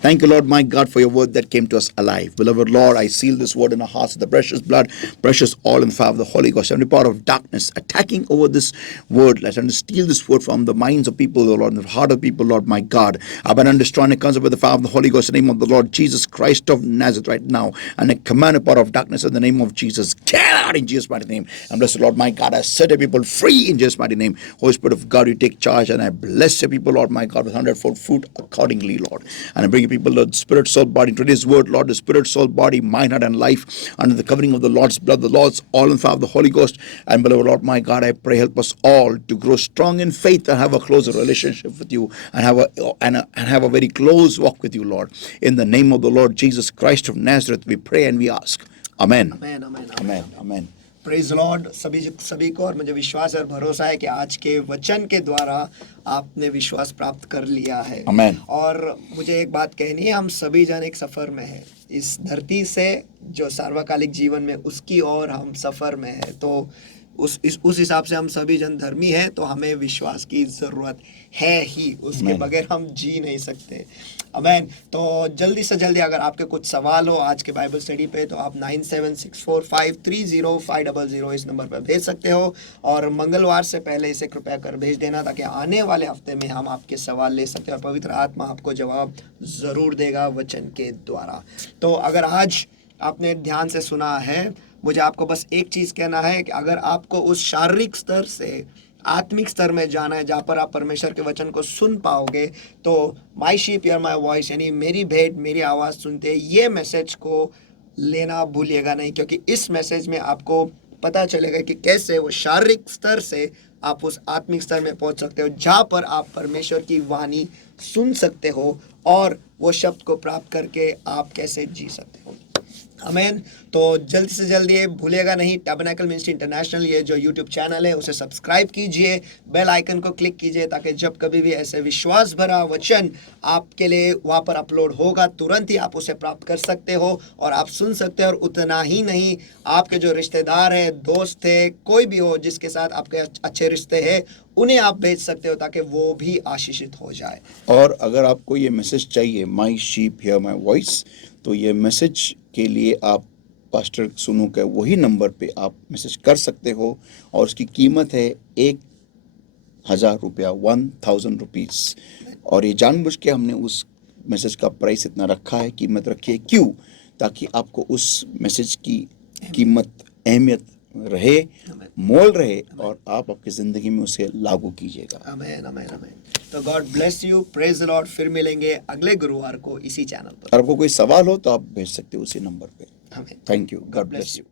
Thank you, Lord, my God, for your word that came to us alive. Beloved Lord, I seal this word in our hearts with the precious blood, precious oil and fire of the Holy Ghost. Every power of darkness attacking over this word, let's to steal this word from the minds of people, Lord, and the heart of people, Lord, my God. I've been destroying the concept with the fire of the Holy Ghost in the name of the Lord Jesus Christ of Nazareth right now. And I command the power of darkness in the name of Jesus. Get out in Jesus' mighty name. And bless the Lord, my God. I set the people free in Jesus' mighty name. Holy Spirit of God, you take charge, and I bless the people, Lord, my God, with 100-fold fruit accordingly, Lord. And I bring you people, Lord, spirit, soul, body. Today's word, Lord, the spirit, soul, body, mind, heart, and life under the covering of the Lord's blood, the Lord's all and fire of the Holy Ghost. And beloved Lord, my God, I pray, help us all to grow strong in faith and have a closer relationship with you, and have a very close walk with you, Lord. In the name of the Lord Jesus Christ of Nazareth, we pray and we ask. Amen. Amen, amen, Amen. Amen. Praise Lord सभी को। और मुझे विश्वास और भरोसा है कि आज के वचन के द्वारा आपने विश्वास प्राप्त कर लिया है। Amen. और मुझे एक बात कहनी है, हम सभी जन एक सफ़र में हैं, इस धरती से जो सार्वकालिक जीवन में उसकी और हम सफ़र में हैं। तो उस हिसाब से हम सभी जन धर्मी हैं, तो हमें विश्वास की ज़रूरत है ही, उसके बगैर हम जी नहीं सकते। आमेन। तो जल्दी से जल्दी अगर आपके कुछ सवाल हो आज के बाइबल स्टडी पे, तो आप 9764530500 इस नंबर पर भेज सकते हो। और मंगलवार से पहले इसे कृपया कर भेज देना, ताकि आने वाले हफ्ते में हम आपके सवाल ले सकें और पवित्र आत्मा आपको जवाब ज़रूर देगा वचन के द्वारा। तो अगर आज आपने ध्यान से सुना है, मुझे आपको बस एक चीज़ कहना है कि अगर आपको उस शारीरिक स्तर से आत्मिक स्तर में जाना है, जहाँ पर आप परमेश्वर के वचन को सुन पाओगे, तो माई शीप हियर माई वॉइस, यानी मेरी भेड़ मेरी आवाज़ सुनते, ये मैसेज को लेना भूलिएगा नहीं। क्योंकि इस मैसेज में आपको पता चलेगा कि कैसे वो शारीरिक स्तर से आप उस आत्मिक स्तर में पहुंच सकते हो, जहाँ पर आप परमेश्वर की वाणी सुन सकते हो और वो शब्द को प्राप्त करके आप कैसे जी सकते हो। आमेन। तो जल्दी से जल्दी भूलिएगा नहीं, टैबरनेकल मिनिस्ट्री इंटरनेशनल ये जो यूट्यूब चैनल है उसे सब्सक्राइब कीजिए, बेल आइकन को क्लिक कीजिए, ताकि जब कभी भी ऐसे विश्वास भरा वचन आपके लिए वहाँ पर अपलोड होगा, तुरंत ही आप उसे प्राप्त कर सकते हो और आप सुन सकते हो। और उतना ही नहीं, आपके जो रिश्तेदार हैं, दोस्त है, कोई भी हो जिसके साथ आपके अच्छे रिश्ते हैं, उन्हें आप भेज सकते हो, ताकि वो भी आशीषित हो जाए। और अगर आपको ये मैसेज चाहिए, माई शीप हियर माई वॉइस, तो ये मैसेज के लिए आप पास्टर सुनो के वही नंबर पे आप मैसेज कर सकते हो, और उसकी कीमत है 1000 रुपया, 1000 रुपीज़। और ये जानबूझ के हमने उस मैसेज का प्राइस इतना रखा है, कीमत रखी है, क्यों? ताकि आपको उस मैसेज की कीमत, अहमियत रहे, मोल रहे, और आप आपकी ज़िंदगी में उसे लागू कीजिएगा। आमेन, आमेन, आमेन। तो God bless you, praise the Lord. फिर मिलेंगे अगले गुरुवार को इसी चैनल पर। और आपको कोई सवाल हो तो आप भेज सकते हो उसी नंबर पे। Amen. Thank you, God bless you.